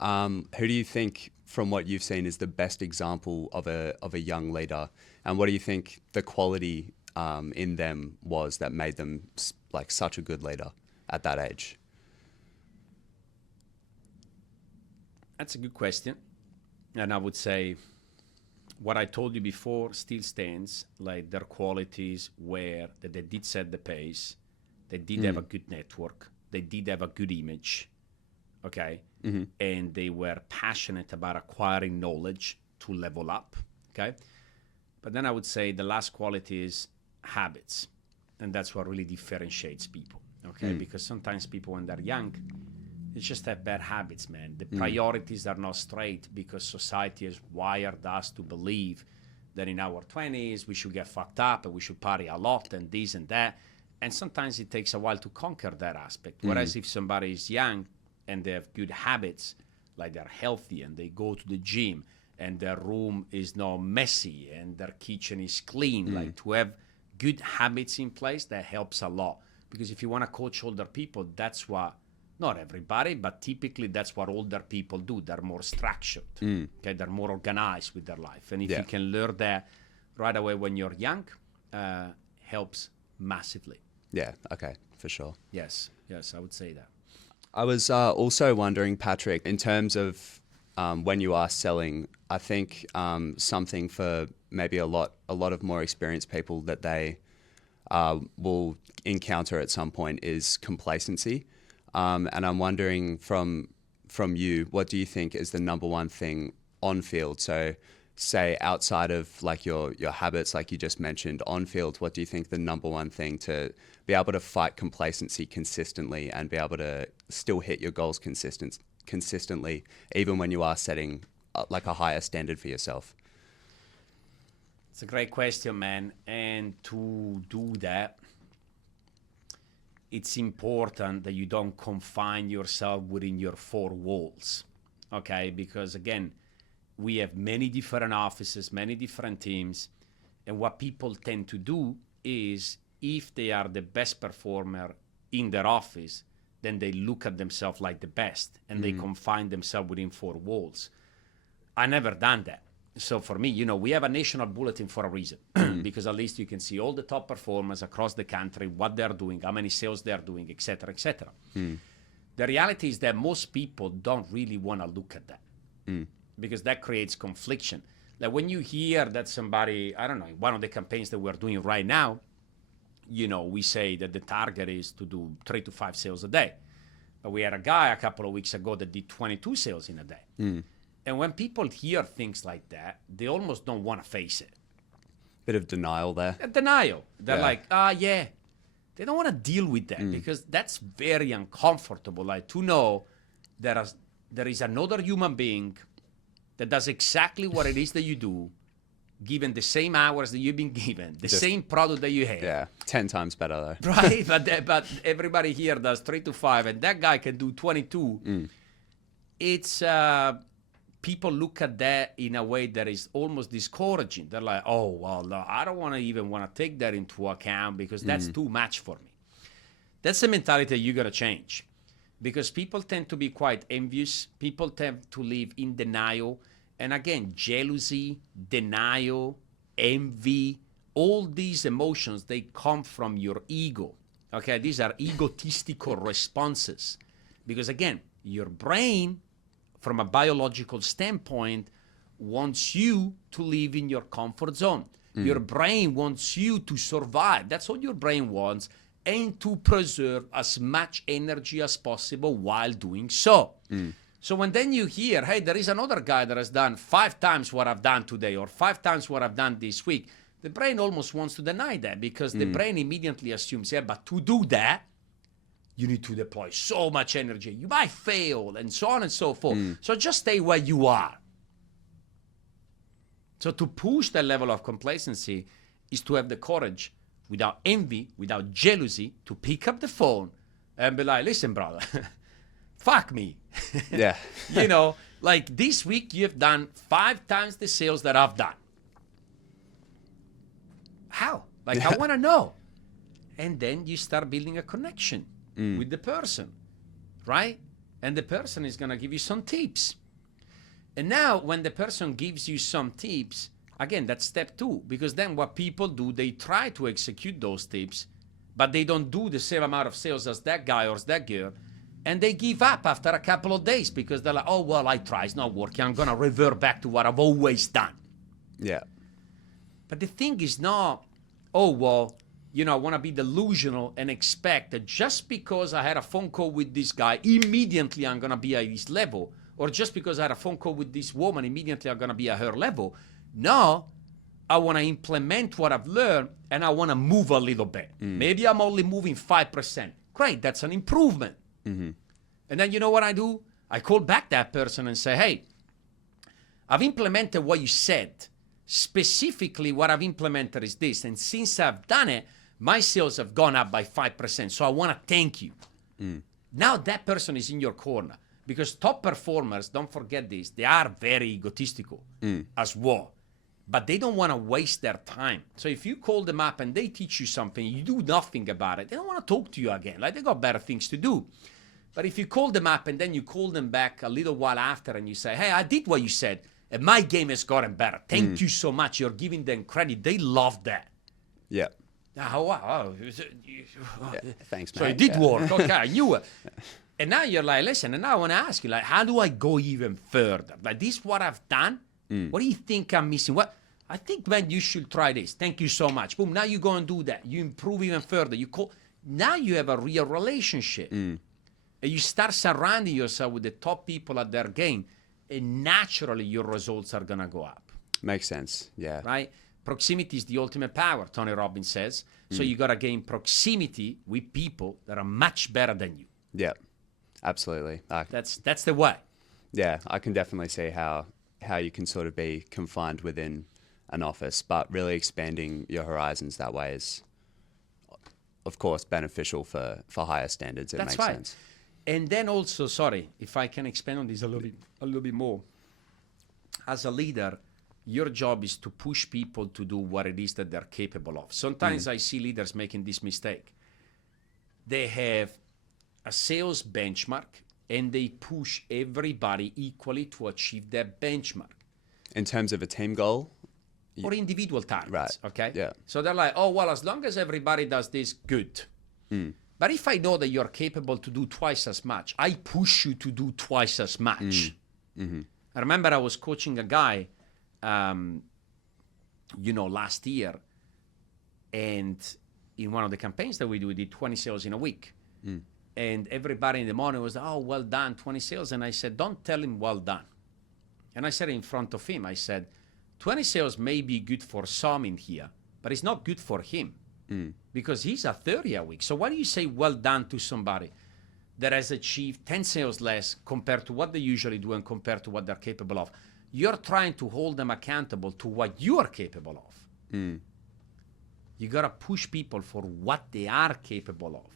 Who do you think, from what you've seen, is the best example of a young leader? And what do you think the quality in them was that made them like such a good leader at that age? That's a good question. And I would say what I told you before still stands. Like their qualities were that they did set the pace, they did have a good network, they did have a good image, okay? And they were passionate about acquiring knowledge to level up, okay? But then I would say the last quality is habits. And that's what really differentiates people, okay? Because sometimes people, when they're young, they just have bad habits, man. The priorities are not straight because society has wired us to believe that in our 20s we should get fucked up and we should party a lot and this and that. And sometimes it takes a while to conquer that aspect. Whereas if somebody is young and they have good habits, like they're healthy and they go to the gym and their room is not messy and their kitchen is clean, like to have good habits in place, that helps a lot. Because if you want to coach older people, that's what, not everybody, but typically that's what older people do. They're more structured, okay? They're more organized with their life. And if you can learn that right away when you're young, helps massively. Yeah, okay, for sure. Yes, I would say that. I was also wondering, Patrick, in terms of when you are selling, I think something for maybe a lot of more experienced people that they will encounter at some point is complacency. And I'm wondering from you, what do you think is the number one thing on field? So say outside of like your habits, like you just mentioned, on field, what do you think the number one thing to be able to fight complacency consistently and be able to still hit your goals consistently, even when you are setting like a higher standard for yourself? It's a great question, man. And to do that, it's important that you don't confine yourself within your four walls, okay? Because again, we have many different offices, many different teams, and what people tend to do is if they are the best performer in their office, then they look at themselves like the best and they confine themselves within four walls. I never done that. So for me, we have a national bulletin for a reason, because at least you can see all the top performers across the country, what they're doing, how many sales they're doing, et cetera, et cetera. The reality is that most people don't really want to look at that because that creates confliction. Like when you hear that somebody, I don't know, one of the campaigns that we're doing right now, we say that the target is to do 3 to 5 sales a day. But we had a guy a couple of weeks ago that did 22 sales in a day. And when people hear things like that, they almost don't want to face it. Bit of denial there. Denial. They're like, yeah. They don't want to deal with that because that's very uncomfortable. Like to know there is another human being that does exactly what it is that you do, given the same hours that you've been given, the same product that you have. Yeah, 10 times better though. Right, but everybody here does 3 to 5, and that guy can do 22. It's people look at that in a way that is almost discouraging. They're like, oh, well, no, I don't want to take that into account because that's too much for me. That's the mentality you got to change, because people tend to be quite envious. People tend to live in denial. And again, jealousy, denial, envy, all these emotions, they come from your ego. Okay, these are egotistical responses. Because again, your brain, from a biological standpoint, wants you to live in your comfort zone. Your brain wants you to survive. That's what your brain wants, and to preserve as much energy as possible while doing so. So when then you hear, hey, there is another guy that has done 5 times what I've done today or 5 times what I've done this week, the brain almost wants to deny that, because the brain immediately assumes, yeah, but to do that, you need to deploy so much energy. You might fail, and so on and so forth. So just stay where you are. So to push that level of complacency is to have the courage, without envy, without jealousy, to pick up the phone and be like, listen, brother, fuck me. Yeah. Like this week you've done 5 times the sales that I've done. How? Like, I want to know. And then you start building a connection with the person, right? And the person is going to give you some tips. And now when the person gives you some tips, again, that's step 2, because then what people do, they try to execute those tips, but they don't do the same amount of sales as that guy or that girl. And they give up after a couple of days because they're like, oh, well, I tried, it's not working. I'm going to revert back to what I've always done. Yeah. But the thing is not, oh, well, I want to be delusional and expect that just because I had a phone call with this guy, immediately I'm going to be at his level. Or just because I had a phone call with this woman, immediately I'm going to be at her level. No, I want to implement what I've learned, and I want to move a little bit. Maybe I'm only moving 5%. Great, that's an improvement. And then you know what I do? I call back that person and say, hey, I've implemented what you said. Specifically, what I've implemented is this. And since I've done it, my sales have gone up by 5%. So I want to thank you. Now that person is in your corner. Because top performers, don't forget this, they are very egotistical as well. But they don't want to waste their time. So if you call them up and they teach you something, you do nothing about it, they don't want to talk to you again. Like, they got better things to do. But if you call them up and then you call them back a little while after and you say, hey, I did what you said, and my game has gotten better. Thank you so much. You're giving them credit. They love that. Yeah. Oh, wow. Thanks, so mate. it did work. Okay, I knew it. And now you're like, listen, and now I want to ask you, like, how do I go even further? Like, this is what I've done? What do you think I'm missing? What? I think, man, you should try this. Thank you so much. Boom, now you go and do that. You improve even further. Now you have a real relationship. And you start surrounding yourself with the top people at their game, and naturally your results are going to go up. Makes sense, yeah. Right? Proximity is the ultimate power, Tony Robbins says. So you got to gain proximity with people that are much better than you. Yeah, absolutely. That's the way. Yeah, I can definitely see how you can sort of be confined within an office, but really expanding your horizons that way is, of course, beneficial for higher standards. That's makes sense. And then also, sorry, if I can expand on this a little bit more. As a leader, your job is to push people to do what it is that they're capable of. Sometimes I see leaders making this mistake. They have a sales benchmark and they push everybody equally to achieve their benchmark. In terms of a team goal? Or individual targets, right. Okay? Yeah. So they're like, oh, well, as long as everybody does this, good. But if I know that you're capable to do twice as much, I push you to do twice as much. I remember I was coaching a guy last year, and in one of the campaigns that we did 20 sales in a week. And everybody in the morning was, oh, well done, 20 sales. And I said, don't tell him well done. And I said in front of him, I said, 20 sales may be good for some in here, but it's not good for him because he's at 30 a week. So why do you say well done to somebody that has achieved 10 sales less compared to what they usually do and compared to what they're capable of? You're trying to hold them accountable to what you are capable of. You got to push people for what they are capable of,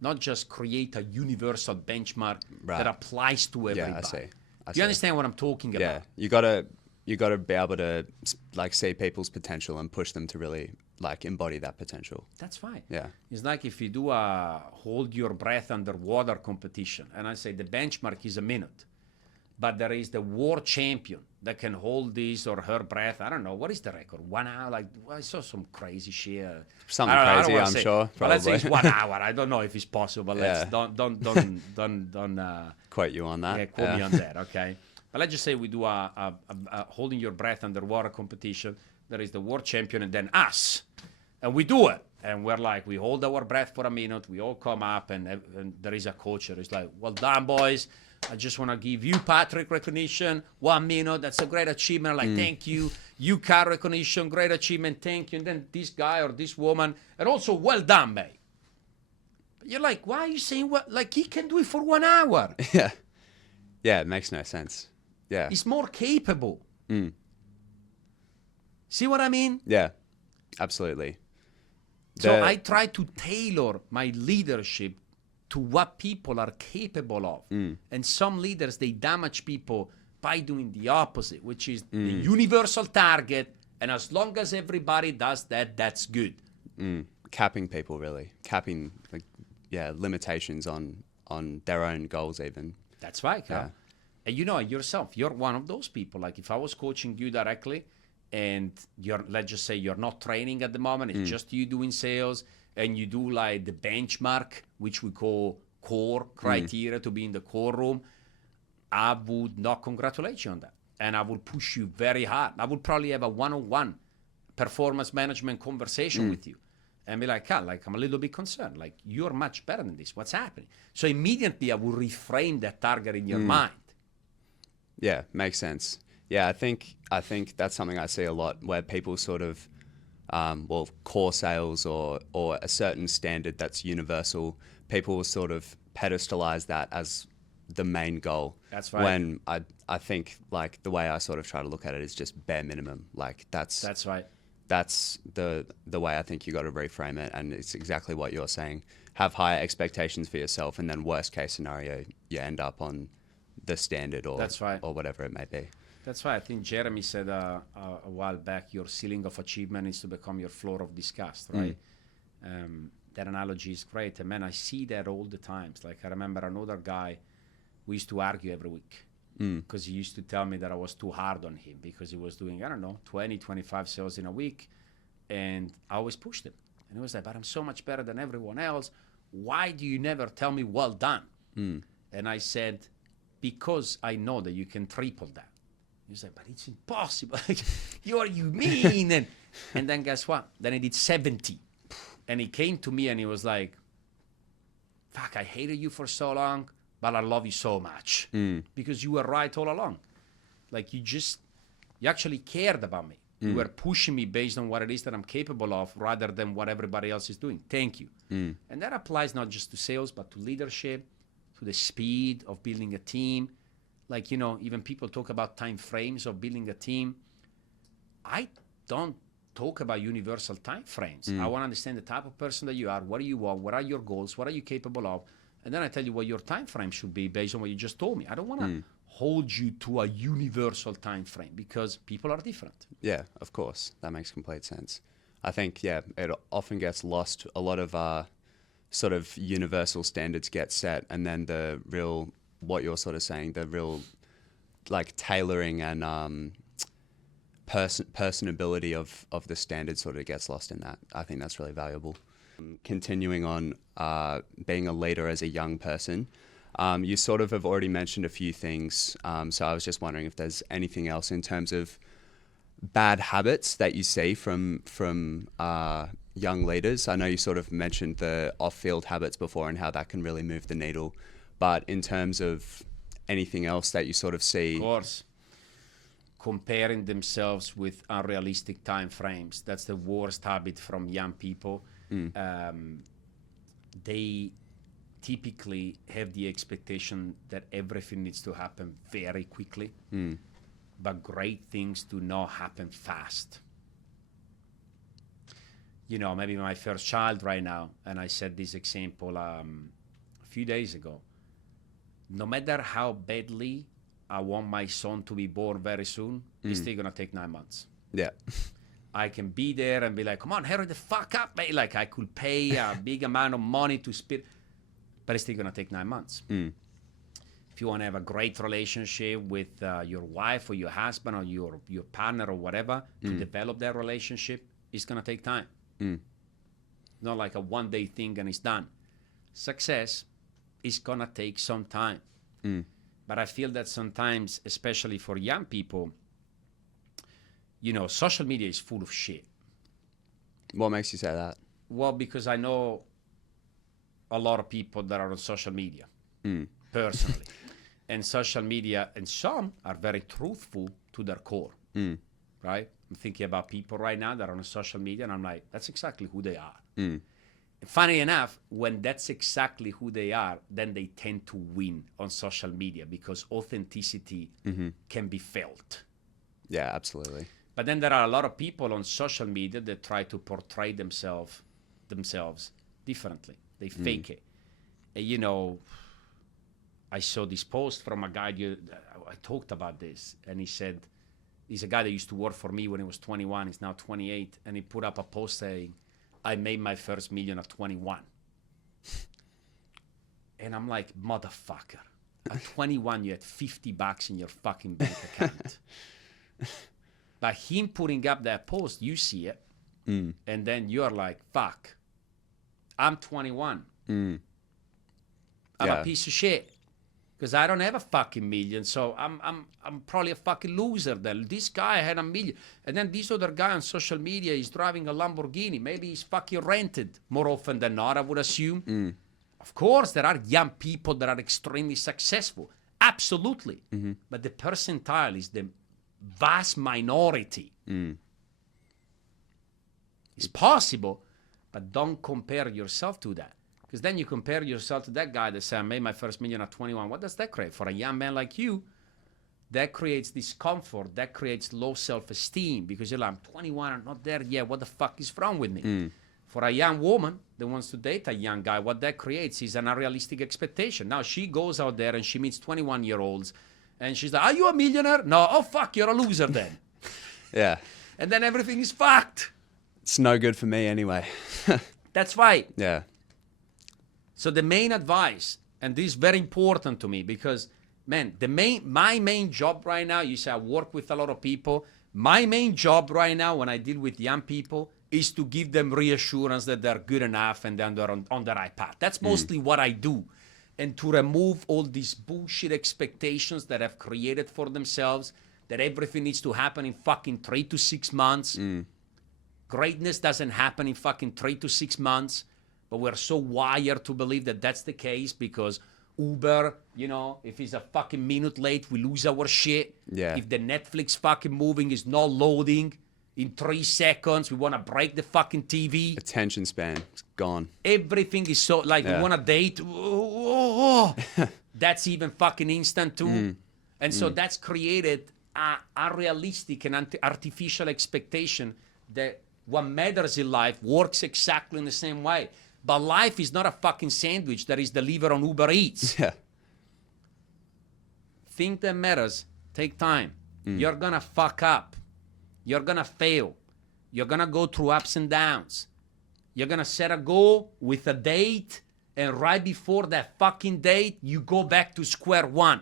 not just create a universal benchmark that applies to everybody. Yeah, I see. Do you understand what I'm talking about? Yeah, you gotta be able to like see people's potential and push them to really like embody that potential. That's fine. Yeah. It's like if you do a hold your breath underwater competition, and I say the benchmark is a minute, but there is the world champion that can hold his or her breath. I don't know. What is the record? 1 hour? Like, well, I saw some crazy shit. Something crazy, I'm sure. But let's say it's 1 hour. I don't know if it's possible. Let's don't quote you on that. Yeah, quote me on that, okay? But let's just say we do a holding your breath underwater competition. There is the world champion and then us. And we do it. And we're like, we hold our breath for a minute. We all come up and there is a coach who's like, well done, boys. I just want to give you, Patrick, recognition. 1 minute. That's a great achievement. Like, thank you. You, Carl, recognition. Great achievement. Thank you. And then this guy or this woman. And also, well done, mate. But you're like, why are you saying what? Like, he can do it for 1 hour. Yeah. Yeah, it makes no sense. Yeah. He's more capable. See what I mean? Yeah, absolutely. So I try to tailor my leadership to what people are capable of. And some leaders, they damage people by doing the opposite, which is the universal target. And as long as everybody does that, that's good. Capping people, really. Capping, limitations on their own goals even. That's right, Carl. Yeah. And you know yourself, you're one of those people. Like if I was coaching you directly and let's just say you're not training at the moment, it's just you doing sales, and you do like the benchmark, which we call core criteria to be in the core room, I would not congratulate you on that. And I would push you very hard. I would probably have a one-on-one performance management conversation with you and be like, Carl, like I'm a little bit concerned. Like you're much better than this. What's happening? So immediately I would reframe that target in your mind. Yeah, makes sense. Yeah, I think that's something I see a lot where people sort of, core sales or a certain standard that's universal, people will sort of pedestalize that as the main goal. That's right. When I think like the way I sort of try to look at it is just bare minimum. Like that's right. That's the way I think you got to reframe it, and it's exactly what you're saying. Have higher expectations for yourself, and then worst case scenario, you end up on the standard or whatever it may be. That's why I think Jeremy said a while back, your ceiling of achievement is to become your floor of disgust, right? That analogy is great. And man, I see that all the times. Like I remember another guy, we used to argue every week because he used to tell me that I was too hard on him because he was doing, 20, 25 sales in a week. And I always pushed him. And he was like, but I'm so much better than everyone else. Why do you never tell me well done? And I said, because I know that you can triple that. He was like, but it's impossible. you mean? And then guess what? Then I did 70. And he came to me and he was like, fuck, I hated you for so long, but I love you so much. Because you were right all along. Like you actually cared about me. You were pushing me based on what it is that I'm capable of rather than what everybody else is doing. Thank you. And that applies not just to sales, but to leadership, to the speed of building a team. Like, even people talk about time frames of building a team. I don't talk about universal time frames. I want to understand the type of person that you are. What do you want? What are your goals? What are you capable of? And then I tell you what your time frame should be based on what you just told me. I don't want to hold you to a universal time frame because people are different. Yeah, of course. That makes complete sense. I think, it often gets lost. A lot of sort of universal standards get set, and then the real, what you're sort of saying, the real like tailoring and personability of the standard sort of gets lost in that. I think that's really valuable. Continuing on being a leader as a young person, you sort of have already mentioned a few things. So I was just wondering if there's anything else in terms of bad habits that you see from young leaders? I know you sort of mentioned the off-field habits before and how that can really move the needle, but in terms of anything else that you sort of see? Of course. Comparing themselves with unrealistic time frames. That's the worst habit from young people. They typically have the expectation that everything needs to happen very quickly, but great things do not happen fast. You know, maybe my first child right now, and I said this example a few days ago, no matter how badly I want my son to be born very soon, it's still gonna take 9 months. Yeah. I can be there and be like, come on, hurry the fuck up, mate. Like I could pay a big amount of money to speed, but it's still gonna take 9 months. If you wanna have a great relationship with your wife or your husband or your partner or whatever, to develop that relationship, it's gonna take time. Not like a one-day thing and it's done. Success is gonna take some time. But I feel that sometimes, especially for young people, you know, social media is full of shit. What makes you say that? Well, because I know a lot of people that are on social media, personally. And social media, and some are very truthful to their core, right? I'm thinking about people right now that are on social media, and I'm like, that's exactly who they are. Funny enough, when that's exactly who they are, then they tend to win on social media because authenticity can be felt. Yeah, absolutely. But then there are a lot of people on social media that try to portray themselves differently. They fake it. And, you know, I saw this post from a guy, I talked about this, and he said, he's a guy that used to work for me when he was 21, he's now 28, and he put up a post saying, I made my first million at 21. And I'm like, motherfucker, at 21 you had $50 in your fucking bank account. By him putting up that post, you see it, and then you're like, fuck, I'm 21. I'm a piece of shit. Because I don't have a fucking million, so I'm probably a fucking loser then. This guy had a million. And then this other guy on social media is driving a Lamborghini. Maybe he's fucking rented more often than not, I would assume. Of course, there are young people that are extremely successful. Absolutely. But the percentile is the vast minority. It's possible, but don't compare yourself to that. Because then you compare yourself to that guy that said, I made my first million at 21. What does that create? For a young man like you, that creates discomfort. That creates low self-esteem. Because you're like, I'm 21, I'm not there yet. What the fuck is wrong with me? For a young woman that wants to date a young guy, what that creates is an unrealistic expectation. Now she goes out there and she meets 21-year-olds. And she's like, are you a millionaire? No. Oh, fuck, you're a loser then. Yeah. And then everything is fucked. It's no good for me anyway. That's right. Yeah. So the main advice, and this is very important to me because, man, my main job right now, you say I work with a lot of people. My main job right now when I deal with young people is to give them reassurance that they're good enough and then they're on the right path. That's mostly what I do. And to remove all these bullshit expectations that have created for themselves, that everything needs to happen in fucking 3 to 6 months. Greatness doesn't happen in fucking 3 to 6 months. But we're so wired to believe that that's the case because Uber, you know, if it's a fucking minute late, we lose our shit. Yeah. If the Netflix fucking moving is not loading in 3 seconds, we want to break the fucking TV. Attention span, it's gone. Everything is so, like, you want to date, that's even fucking instant too. And so that's created a unrealistic and artificial expectation that what matters in life works exactly in the same way. But life is not a fucking sandwich that is delivered on Uber Eats. Yeah. Thing that matters, take time. You're gonna fuck up. You're gonna fail. You're gonna go through ups and downs. You're gonna set a goal with a date, and right before that fucking date, you go back to square one.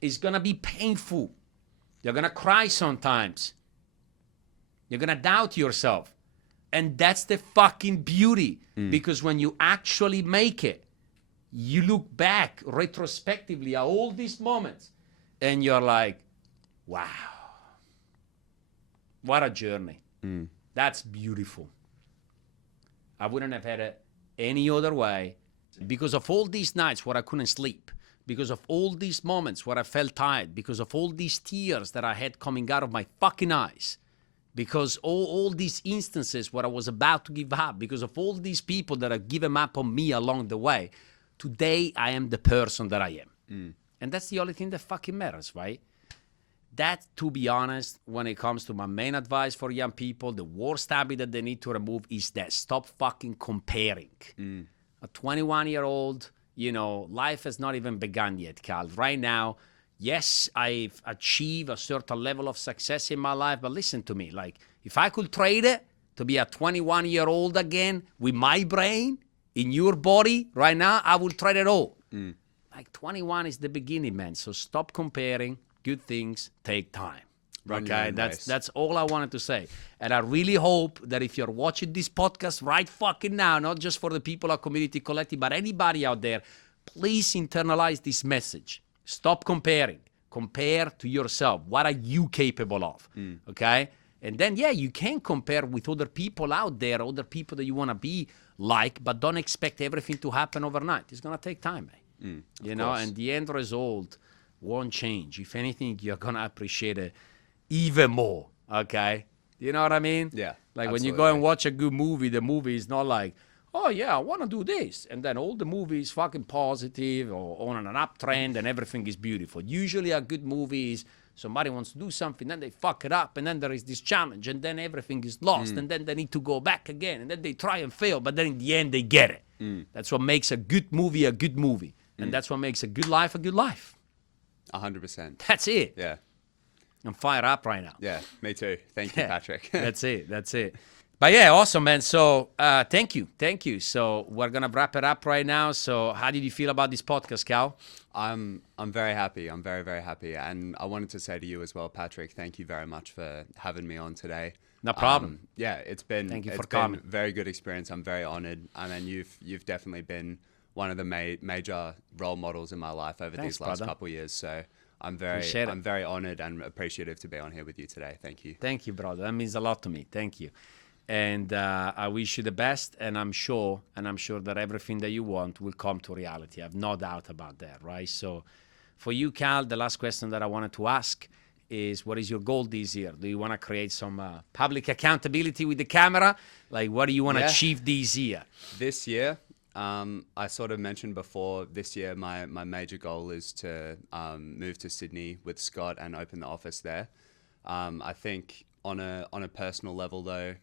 It's gonna be painful. You're gonna cry sometimes. You're gonna doubt yourself. And that's the fucking beauty. Because when you actually make it, you look back retrospectively at all these moments and you're like, wow, What a journey. That's beautiful. I wouldn't have had it any other way. Because of all these nights where I couldn't sleep, because of all these moments where I felt tired, because of all these tears that I had coming out of my fucking eyes, because all these instances where I was about to give up, because of all these people that have given up on me along the way, today I am the person that I am. And that's the only thing that fucking matters, right? That, to be honest, when it comes to my main advice for young people, the worst habit that they need to remove is that stop fucking comparing. A 21-year-old, you know, life has not even begun yet, Cal. Right now, yes, I've achieved a certain level of success in my life, but listen to me, like, if I could trade it to be a 21-year-old again with my brain in your body right now, I will trade it all. Like, 21 is the beginning, man, so stop comparing. Good things take time. Okay, that's all I wanted to say. And I really hope that if you're watching this podcast right fucking now, not just for the people at Community Collective, but anybody out there, please internalize this message. Stop comparing. Compare to yourself. What are you capable of? Okay? And then, yeah, you can compare with other people out there, other people that you want to be like, but don't expect everything to happen overnight. It's going to take time, man. You know, and the end result won't change. If anything, you're going to appreciate it even more, okay? You know what I mean? Yeah, like absolutely. When you go and watch a good movie, the movie is not like, oh, yeah, I want to do this. And then all the movie is fucking positive or on an uptrend and everything is beautiful. Usually a good movie is somebody wants to do something, then they fuck it up, and then there is this challenge, and then everything is lost, and then they need to go back again, and then they try and fail, but then in the end they get it. That's what makes a good movie a good movie. And that's what makes a good life a good life. 100%. That's it. Yeah. I'm fired up right now. Yeah, me too. Thank you, Patrick. That's it. But yeah, awesome, man. So thank you. So we're gonna wrap it up right now. So how did you feel about this podcast, Cal? I'm very happy. I'm very, very happy. And I wanted to say to you as well, Patrick, thank you very much for having me on today. No problem. Yeah, it's been a very good experience. I'm very honored. I mean, you've definitely been one of the major role models in my life over these last couple of years. So I'm very honored and appreciative to be on here with you today. Thank you. Thank you, brother. That means a lot to me. Thank you. And I wish you the best. And I'm sure that everything that you want will come to reality. I have no doubt about that, right? So for you, Cal, the last question that I wanted to ask is, what is your goal this year? Do you want to create some public accountability with the camera? Like, what do you want to achieve this year? This year, I sort of mentioned before, this year my major goal is to move to Sydney with Scott and open the office there. I think on a personal level though,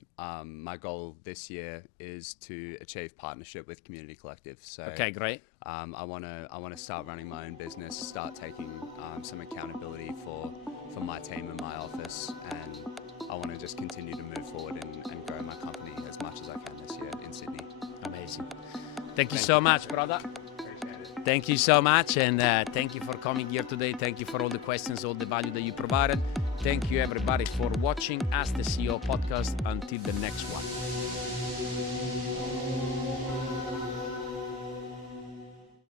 my goal this year is to achieve partnership with Community Collective. So okay, great. I want to start running my own business, start taking some accountability for my team and my office, and I want to just continue to move forward and grow my company as much as I can this year in Sydney. Amazing. Thank you so much, brother. Appreciate it. Thank you so much, and thank you for coming here today. Thank you for all the questions, all the value that you provided. Thank you, everybody, for watching Ask the CEO podcast. Until the next one.